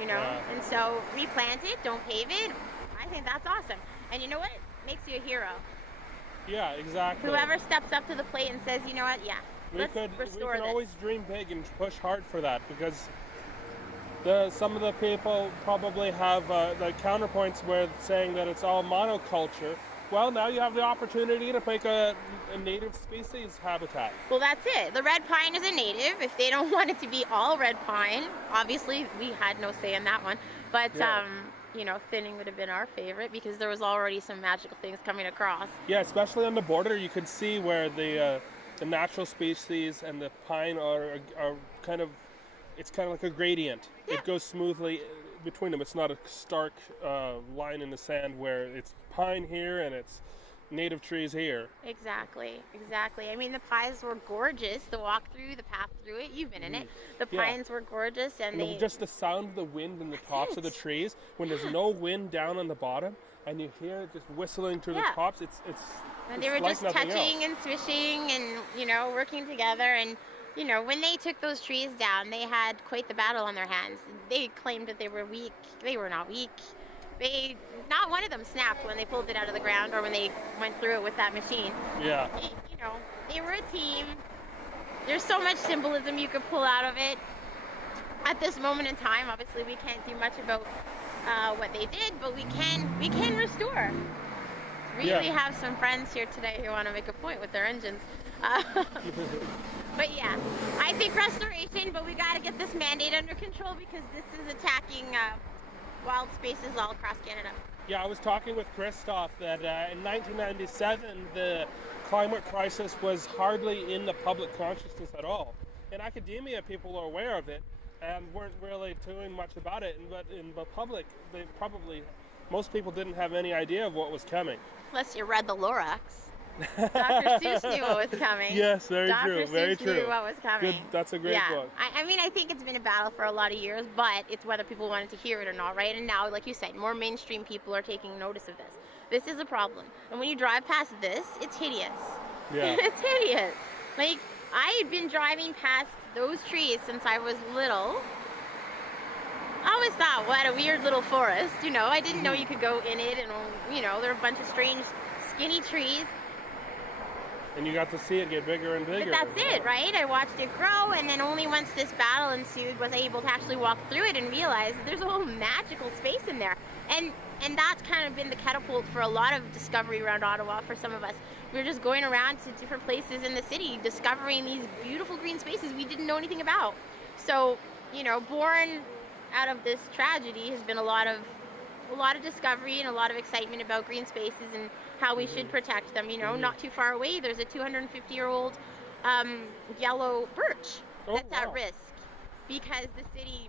You know, and so replant it, don't pave it. I think that's awesome. And you know what? It makes you a hero. Yeah, exactly. Whoever steps up to the plate and says, you know what, we let's can restore this. always dream big and push hard for that, because some of the people probably have the counterpoints where saying that it's all monoculture, Well, now you have the opportunity to make a native species habitat. Well, that's it. The red pine is a native. If they don't want it to be all red pine, obviously we had no say in that one. But Yeah. you know, thinning would have been our favorite because there was already some magical things coming across. Yeah, especially on the border, you can see where the natural species and the pine are kind of, it's kind of like a gradient. Yeah. It goes smoothly between them. It's not a stark line in the sand where it's pine here and it's native trees here. Exactly. I mean, the pines were gorgeous. The walk through, the path through it, you've been in it. The Yeah. pines were gorgeous, and they Just the sound of the wind in the tops of the trees, when there's no wind down on the bottom, and you hear it just whistling through the Yeah. tops, and they were like just nothing touching else. and swishing and, you know, working together. And, you know, when they took those trees down, they had quite the battle on their hands. They claimed that they were weak. They were not weak. Not one of them snapped when they pulled it out of the ground or when they went through it with that machine. Yeah. You know, they were a team. There's so much symbolism you could pull out of it. At this moment in time, obviously, we can't do much about what they did, but we can restore. Really have some friends here today who want to make a point with their engines. But yeah, I think restoration, but we got to get this mandate under control because this is attacking wild spaces all across Canada. Yeah, I was talking with Christoph that in 1997 the climate crisis was hardly in the public consciousness at all. In academia, people are aware of it and weren't really doing much about it. But in the public, most people didn't have any idea of what was coming. Unless you read the Lorax. Dr. Seuss knew what was coming. Yes, very true. Very Dr. Seuss true. knew what was coming. Good, that's a great book. I mean, I think it's been a battle for a lot of years, but it's whether people wanted to hear it or not, right? And now, like you said, more mainstream people are taking notice of this. This is a problem. And when you drive past this, it's hideous. Yeah. It's hideous. Like, I had been driving past those trees since I was little. I always thought, what a weird little forest, you know. I didn't know you could go in it, and, you know, there are a bunch of strange, skinny trees. And you got to see it get bigger and bigger. But that's it, right? I watched it grow, and then only once this battle ensued was I able to actually walk through it and realize that there's a whole magical space in there. And that's kind of been the catapult for a lot of discovery around Ottawa for some of us. We're just going around to different places in the city, discovering these beautiful green spaces we didn't know anything about. So, you know, born out of this tragedy has been a lot of discovery and a lot of excitement about green spaces and how we should protect them. You know, not too far away, there's a 250-year-old yellow birch that's at risk because the city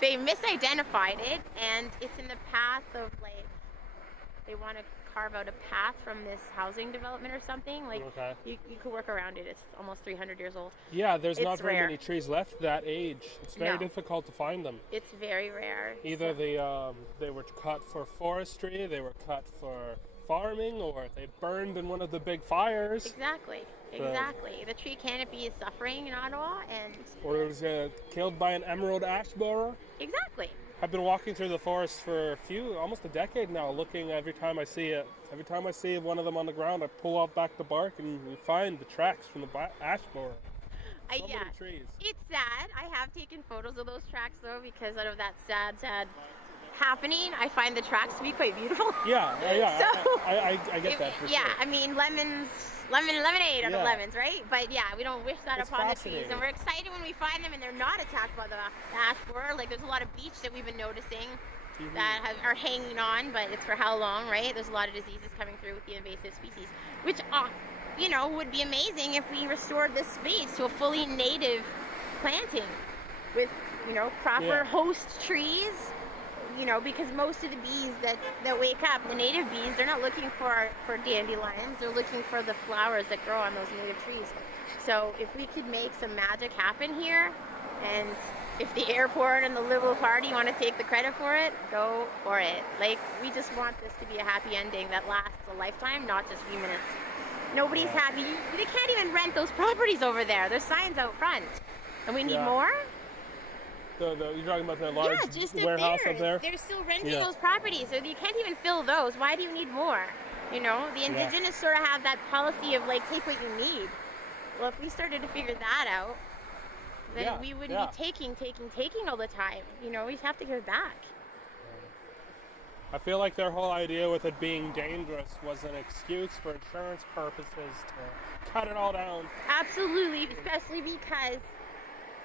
they misidentified it, and it's in the path of, like, they want to carve out a path from this housing development or something. Like, you could work around it. It's almost 300 years old. Yeah, there's not very rare. many trees left that age. It's very difficult to find them. It's very rare. Either they were cut for forestry, they were cut for farming, or they burned in one of the big fires. Exactly. The tree canopy is suffering in Ottawa, and or it was killed by an emerald ash borer. Exactly. I've been walking through the forest for almost a decade now, looking every time I see it. Every time I see one of them on the ground, I pull out back the bark and we find the tracks from the ash borer. So many trees. It's sad. I have taken photos of those tracks though, because out of that sad happening, I find the tracks to be quite beautiful. Yeah. So, I get that for sure. Yeah, I mean, lemonade out of lemons, right? But yeah, we don't wish that upon the trees, and we're excited when we find them and they're not attacked by the ash borer. Like, there's a lot of beech that we've been noticing that are hanging on, but it's for how long, right? There's a lot of diseases coming through with the invasive species, which you know, would be amazing if we restored this space to a fully native planting with, you know, proper host trees. You know, because most of the bees that wake up, the native bees, they're not looking for dandelions. They're looking for the flowers that grow on those native trees. So if we could make some magic happen here, and if the airport and the Liberal Party want to take the credit for it, go for it. Like, we just want this to be a happy ending that lasts a lifetime, not just a few minutes. Nobody's happy. They can't even rent those properties over there. There's signs out front. And we need more? You're talking about the large warehouse up there? They're still renting those properties, so you can't even fill those. Why do you need more? You know, the Indigenous sort of have that policy of, like, take what you need. Well, if we started to figure that out, then we wouldn't be taking all the time. You know, we have to give back. I feel like their whole idea with it being dangerous was an excuse for insurance purposes to cut it all down. Absolutely, especially because,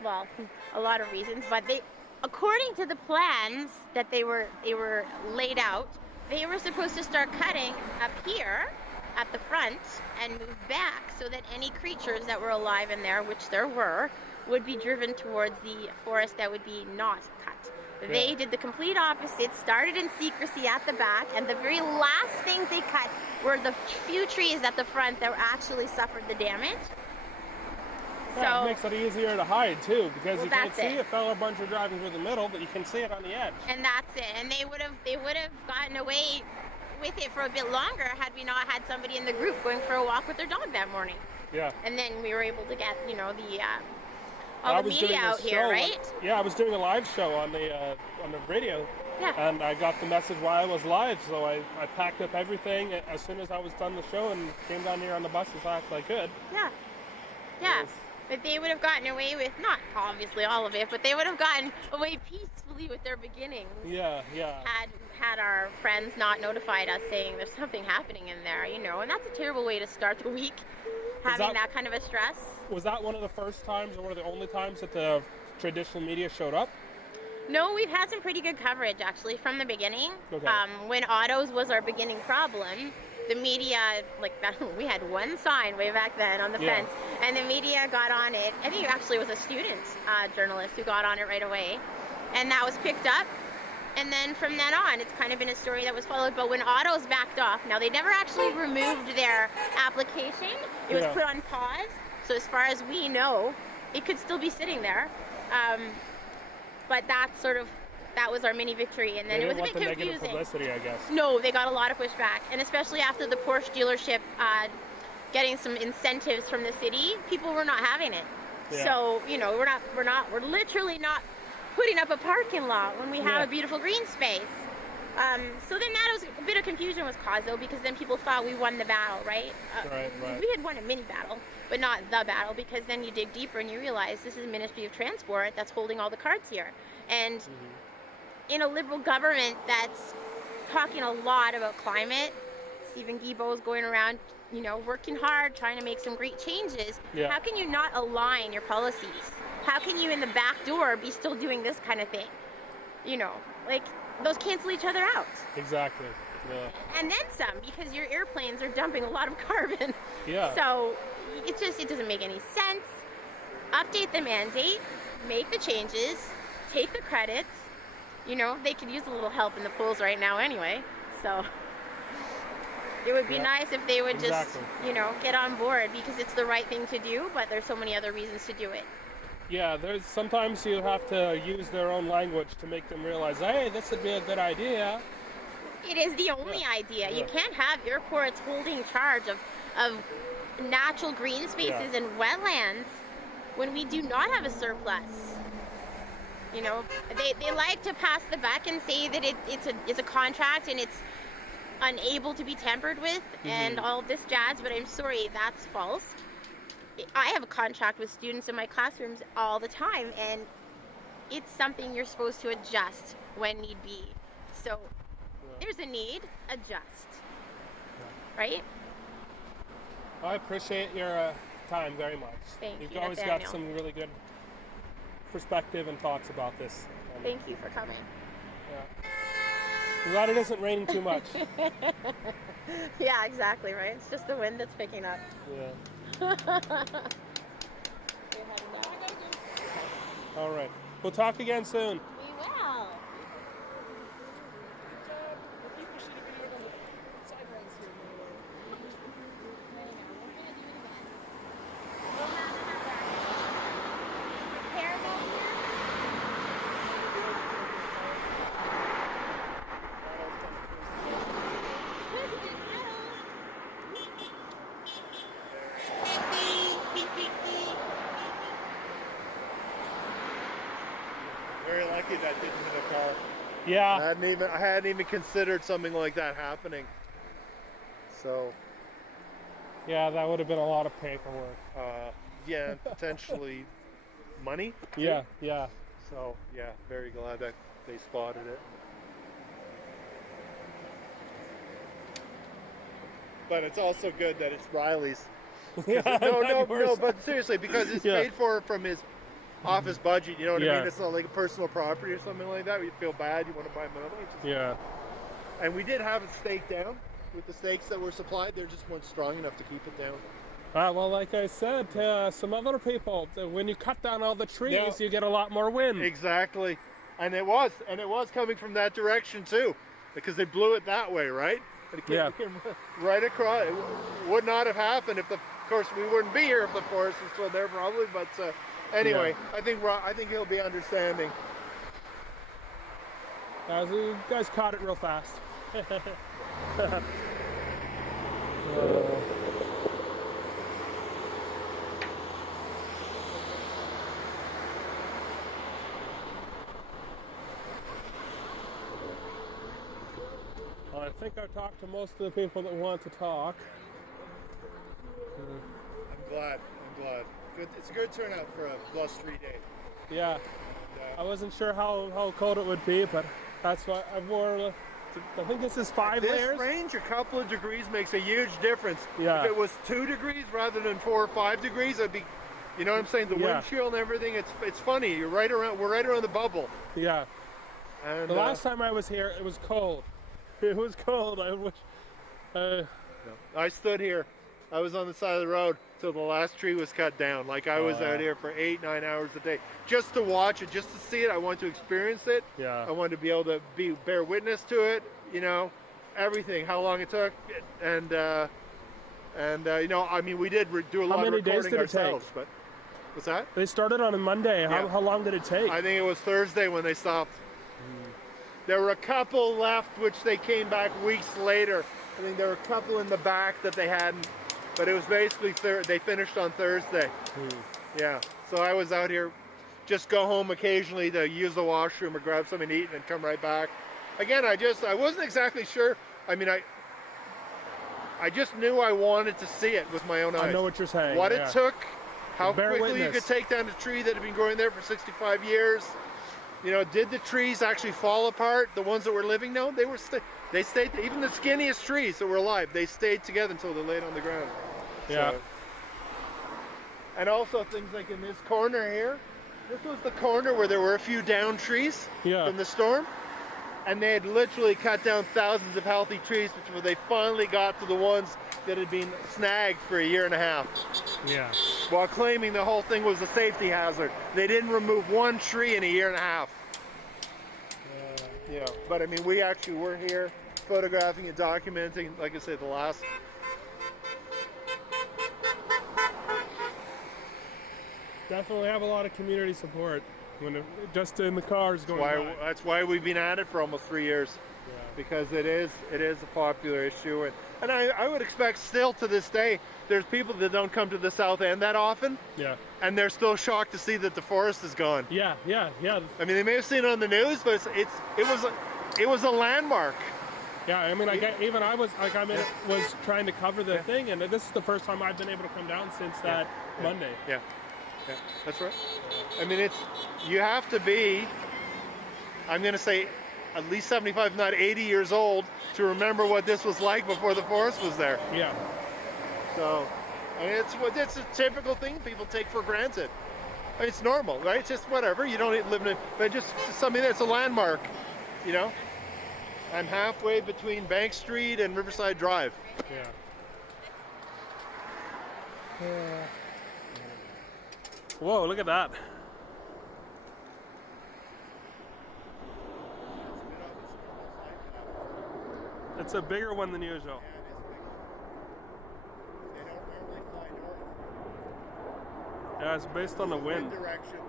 well, a lot of reasons, but they, according to the plans that they were laid out, they were supposed to start cutting up here at the front and move back so that any creatures that were alive in there, which there were, would be driven towards the forest that would be not cut. They did the complete opposite, started in secrecy at the back, and the very last things they cut were the few trees at the front that actually suffered the damage. Yeah, So it makes it easier to hide too, because you can't see a fellow bunch of driving through the middle, but you can see it on the edge. and that's it. And they would have gotten away with it for a bit longer had we not had somebody in the group going for a walk with their dog that morning. Yeah. And then we were able to get, you know, the I all the was media doing a out here, show right? Yeah, I was doing a live show on the radio, Yeah. and I got the message while I was live, so I packed up everything as soon as I was done the show and came down here on the bus as fast as I could. Yeah. Yeah. But they would have gotten away with, not obviously all of it, but they would have gotten away peacefully with their beginnings. Yeah, yeah. Had our friends not notified us saying there's something happening in there, you know, and that's a terrible way to start the week, having that kind of a stress. Was that one of the first times or one of the only times that the traditional media showed up? No, we've had some pretty good coverage actually from the beginning. Okay. When autos was our beginning problem, the media, like that, we had one sign way back then on the fence, and the media got on it. I think it actually was a student journalist who got on it right away, and that was picked up. And then from then on, it's kind of been a story that was followed. But when autos backed off, now they never actually removed their application. It was put on pause. So as far as we know, it could still be sitting there. But that was our mini victory. And then it was a bit confusing. Negative publicity, I guess. No, they got a lot of pushback. And especially after the Porsche dealership getting some incentives from the city, people were not having it. Yeah. So, you know, we're literally not putting up a parking lot when we have a beautiful green space. So then that was a bit of confusion was caused though, because then people thought we won the battle, right? Right. We had won a mini battle, but not the battle, because then you dig deeper and you realize this is the Ministry of Transport that's holding all the cards here. And in a Liberal government that's talking a lot about climate, Stephen Guilbeault's going around, you know, working hard, trying to make some great changes. Yeah. How can you not align your policies? How can you in the back door be still doing this kind of thing? You know, like those cancel each other out. Exactly. Yeah. And then some, because your airplanes are dumping a lot of carbon. Yeah. So it doesn't make any sense. Update the mandate, make the changes, take the credits. You know, they could use a little help in the polls right now anyway. So it would be nice if they would just, you know, get on board, because it's the right thing to do, but there's so many other reasons to do it. Yeah, there's sometimes you have to use their own language to make them realize, hey, this would be a good idea. It is the only idea. You can't have airports holding charge of natural green spaces and wetlands when we do not have a surplus. You know, they like to pass the buck and say that it's a contract and it's unable to be tampered with and all this jazz, but I'm sorry, that's false. I have a contract with students in my classrooms all the time, and it's something you're supposed to adjust when need be. So there's a need, adjust. Right? I appreciate your time very much. Thank you, You've always Nathaniel. got some really good perspective and thoughts about this. Thank you for coming. I'm glad it isn't raining too much. Yeah, exactly, right? It's just the wind that's picking up. Yeah. All right. We'll talk again soon. We will. Very lucky that didn't hit a car. Yeah. I hadn't even considered something like that happening. So Yeah, that would have been a lot of paperwork. yeah, and potentially money. Yeah, yeah. So yeah, very glad that they spotted it. but it's also good that it's Riley's. Yeah, No, but seriously, because it's Yeah. paid for from his office budget. You know what I Yeah. mean? It's not like a personal property or something like that. You feel bad, you want to buy him another one. Yeah. And we did have it staked down with the stakes that were supplied. They just weren't strong enough to keep it down. Well, like I said, some other people, when you cut down all the trees, Yeah. you get a lot more wind. Exactly, and it was coming from that direction too, because they blew it that way, right? And it came right across. It would not have happened if, of course, we wouldn't be here if the forest was still there, probably. But anyway, I think he'll be understanding. You guys caught it real fast. I think I've talked to most of the people that want to talk. I'm glad. Good. It's a good turnout for a +3 day. Yeah. I wasn't sure how cold it would be, but that's why I wore. I think this is 5 layers. This range, a couple of degrees makes a huge difference. Yeah. If it was 2 degrees rather than 4 or 5 degrees, it'd be, you know what I'm saying? The wind chill and everything. It's funny. We're right around the bubble. Yeah. And The last time I was here, it was cold. It was cold. I wish. I stood here. I was on the side of the road till the last tree was cut down. Like I was out here for 8-9 hours a day just to watch it, just to see it. I wanted to experience it. Yeah. I wanted to be able to bear witness to it. You know, everything, how long it took, and you know, I mean, we did do a lot of recording ourselves. But what's that? They started on a Monday. How long did it take? I think it was Thursday when they stopped. There were a couple left, which they came back weeks later. I think there were a couple in the back that they hadn't, but it was basically they finished on Thursday. Yeah, so I was out here, just go home occasionally to use the washroom or grab something to eat and then come right back. Again, I wasn't exactly sure. I mean, I just knew I wanted to see it with my own eyes. I know what you're saying. What it took, how quickly you could witness. take down a tree that had been growing there for 65 years. You know, did the trees actually fall apart? The ones that were living? No, they stayed. Even the skinniest trees that were alive, they stayed together until they laid on the ground. Yeah. So, and also things like in this corner here, this was the corner where there were a few downed trees from the storm, and they had literally cut down thousands of healthy trees before they finally got to the ones that had been snagged for 1.5 years. Yeah. While claiming the whole thing was a safety hazard. They didn't remove one tree in 1.5 years. Yeah, but I mean, we actually were here photographing and documenting, like I said, the last. Definitely have a lot of community support when just in the cars going by. That's why we've been at it for almost 3 years. Yeah. Because it is a popular issue, and I would expect still to this day there's people that don't come to the South End that often, and they're still shocked to see that the forest is gone. Yeah. I mean, they may have seen it on the news, but it was a landmark. Yeah, I mean, I was trying to cover the thing, and this is the first time I've been able to come down since that Monday. Yeah, that's right. I mean, you have to be, I'm going to say, at least 75, if not 80 years old to remember what this was like before the forest was there. Yeah. So, I mean, it's a typical thing people take for granted. I mean, it's normal, right? It's just whatever. You don't live in it, but just something that's a landmark, you know? I'm halfway between Bank Street and Riverside Drive. Yeah. Whoa, look at that. It's a bigger one than usual. They don't normally fly north. Yeah, it's based on the wind. Direction.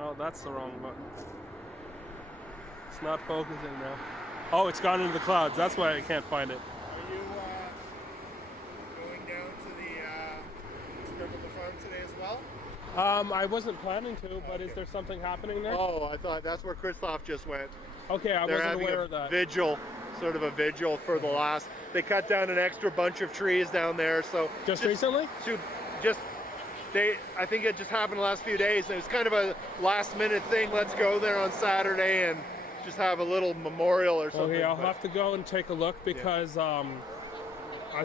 Oh, that's the wrong button. It's not focusing now. Oh, it's gone into the clouds. That's why I can't find it. Are you going down to the experimental farm today as well? I wasn't planning to, but is there something happening there? Oh, I thought that's where Christoph just went. Okay, I They're wasn't having aware a of that. vigil, sort of a vigil for the last. They cut down an extra bunch of trees down there, so Just recently? Just I think it just happened the last few days, and it was kind of a last minute thing. Let's go there on Saturday and just have a little memorial or something. Okay, I'll have to go and take a look because I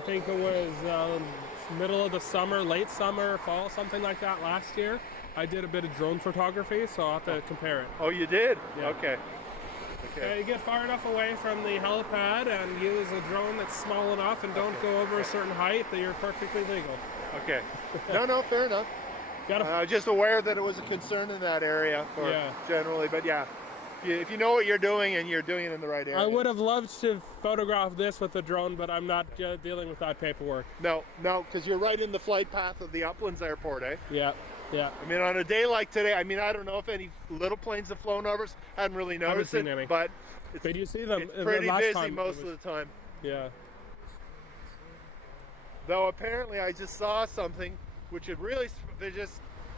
think it was middle of the summer, late summer, fall, something like that last year. I did a bit of drone photography, so I'll have to compare it. Oh, you did? Yeah. Okay. You get far enough away from the helipad and use a drone that's small enough and don't go over a certain height that you're perfectly legal. Okay. No, fair enough. Just aware that it was a concern in that area generally, but yeah, if you know what you're doing and you're doing it in the right area. I would have loved to photograph this with a drone, but I'm not dealing with that paperwork. No, because you're right in the flight path of the Uplands Airport, eh? Yeah. I mean, on a day like today, I mean, I don't know if any little planes have flown over us. I hadn't really noticed Haven't seen any. But did you see them? It's pretty busy most of the time. Yeah. Though apparently I just saw something which it really,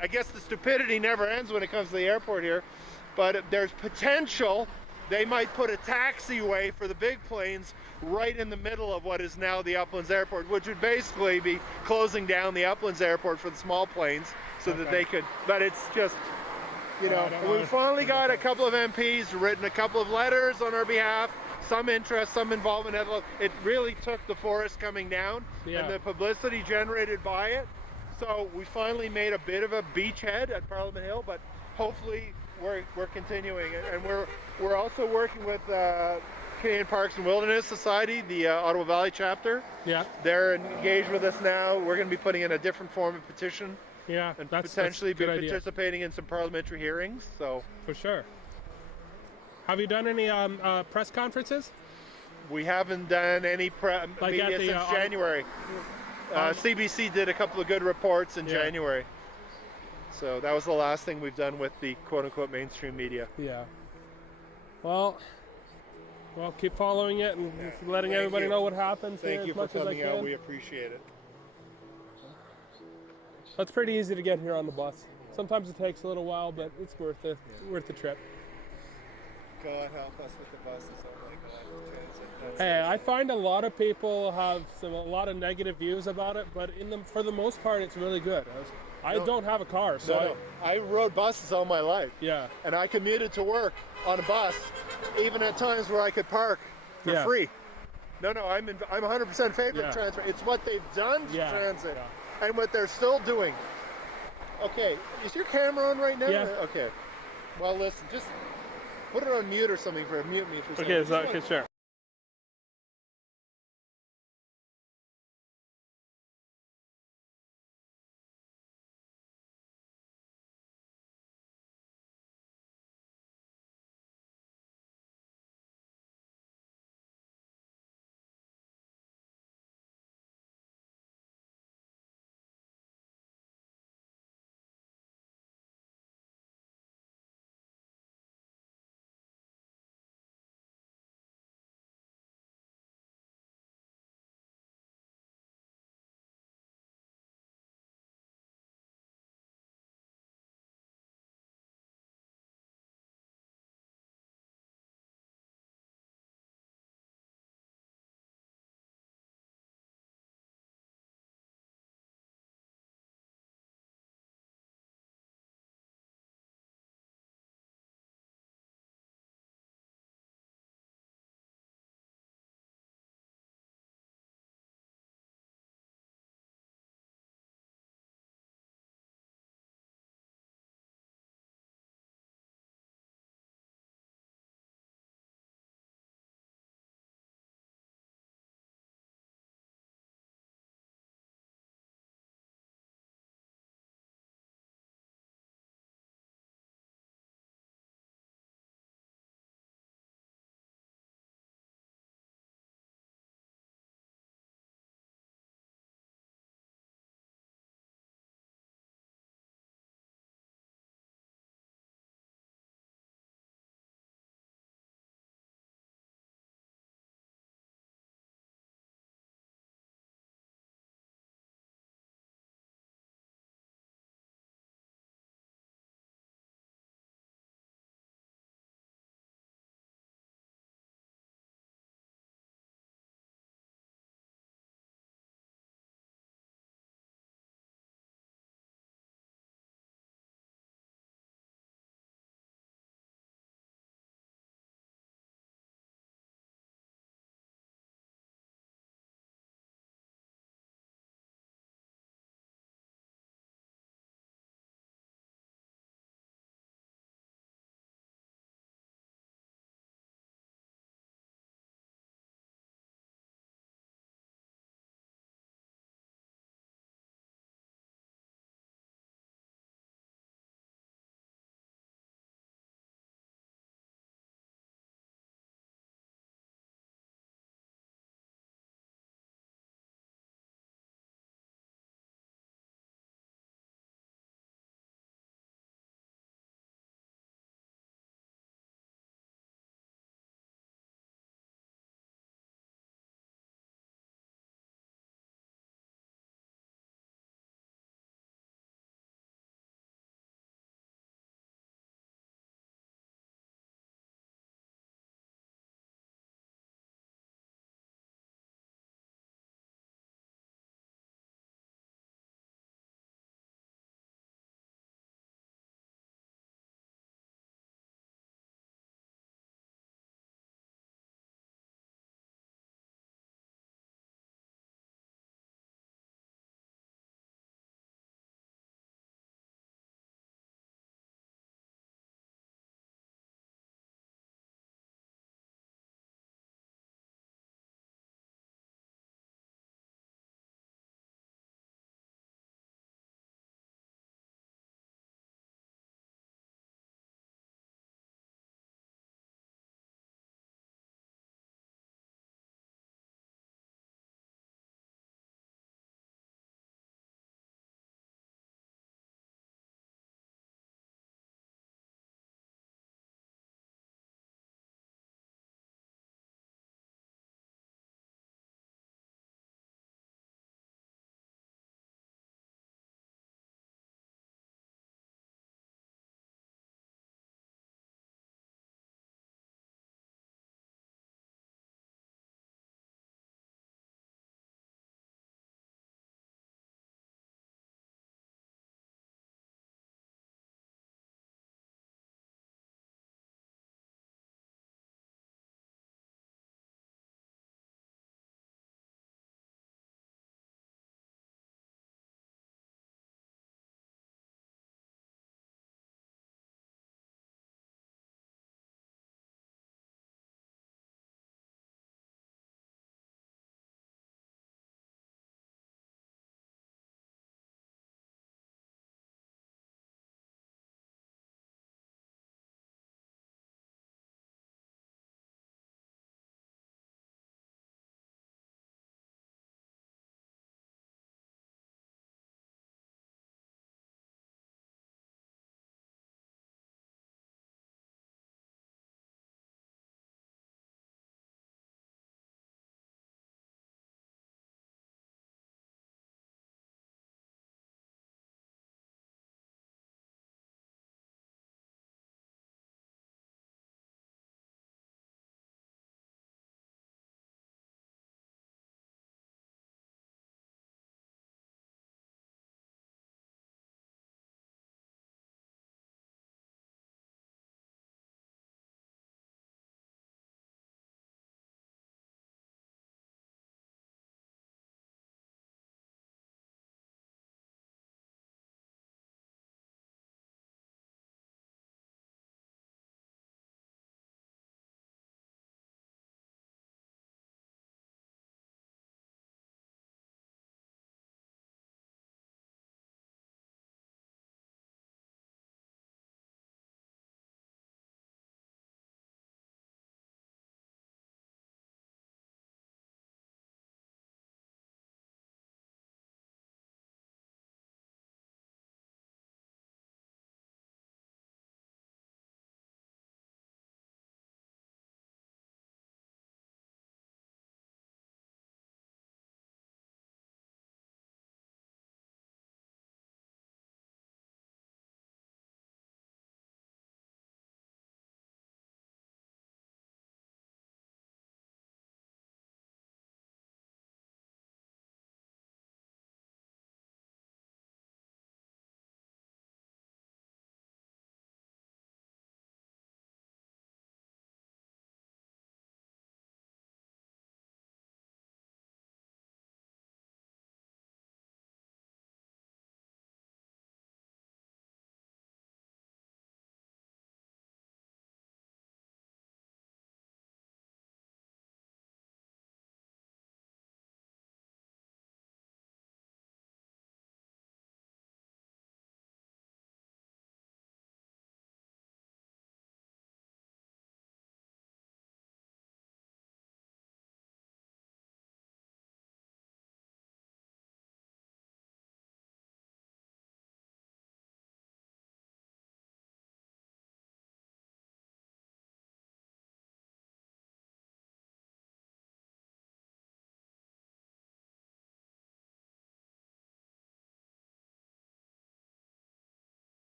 I guess the stupidity never ends when it comes to the airport here, but there's potential they might put a taxiway for the big planes right in the middle of what is now the Uplands Airport, which would basically be closing down the Uplands Airport for the small planes so that they could, but it's just, you know, we finally got a couple of MPs written a couple of letters on our behalf, some interest, some involvement. It really took the forest coming down and the publicity generated by it. So we finally made a bit of a beachhead at Parliament Hill, but hopefully we're continuing, and we're also working with Canadian Parks and Wilderness Society, the Ottawa Valley chapter. Yeah. They're engaged with us now. We're going to be putting in a different form of petition. Yeah, and that's potentially a good be idea. participating in some parliamentary hearings. So for sure. Have you done any press conferences? We haven't done any media since January. CBC did a couple of good reports in January. So that was the last thing we've done with the quote-unquote mainstream media. Yeah. Well, keep following it and letting everybody know what happens. Thank you for coming out. We We appreciate it. It's pretty easy to get here on the bus. Sometimes it takes a little while, but it's worth it. Worth the trip. God help us with the buses. Oh my God. Hey, I find a lot of people have a lot of negative views about it, but for the most part, it's really good. I don't have a car, so I rode buses all my life. Yeah. And I commuted to work on a bus, even at times where I could park for free. No, I'm 100% favorite transit. It's what they've done to transit and what they're still doing. Okay, is your camera on right now? Yeah. Okay. Well, listen, just put it on mute or something mute me for a second. Okay, sure.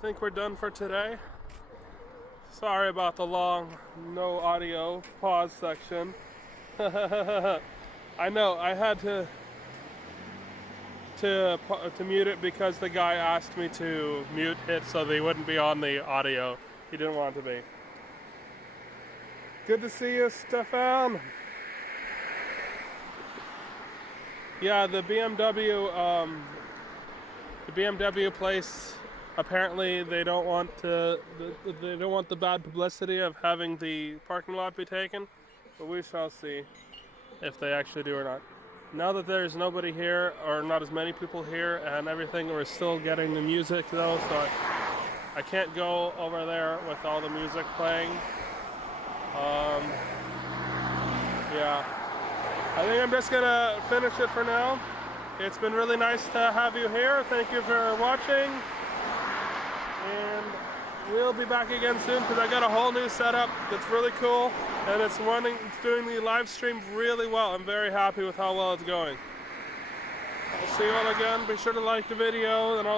think we're done for today. Sorry about the long no audio pause section. I know I had to mute it because the guy asked me to mute it so they wouldn't be on the audio. He didn't want to be. Good to see you, Stefan. Yeah, the BMW place. Apparently, they don't want the bad publicity of having the parking lot be taken, but we shall see if they actually do or not. Now that there's nobody here, or not as many people here, and everything, we're still getting the music though, so I can't go over there with all the music playing. Yeah, I think I'm just gonna finish it for now. It's been really nice to have you here. Thank you for watching. And we'll be back again soon because I got a whole new setup that's really cool and it's doing the live stream really well. I'm very happy with how well it's going. I'll see you all again. Be sure to like the video and all.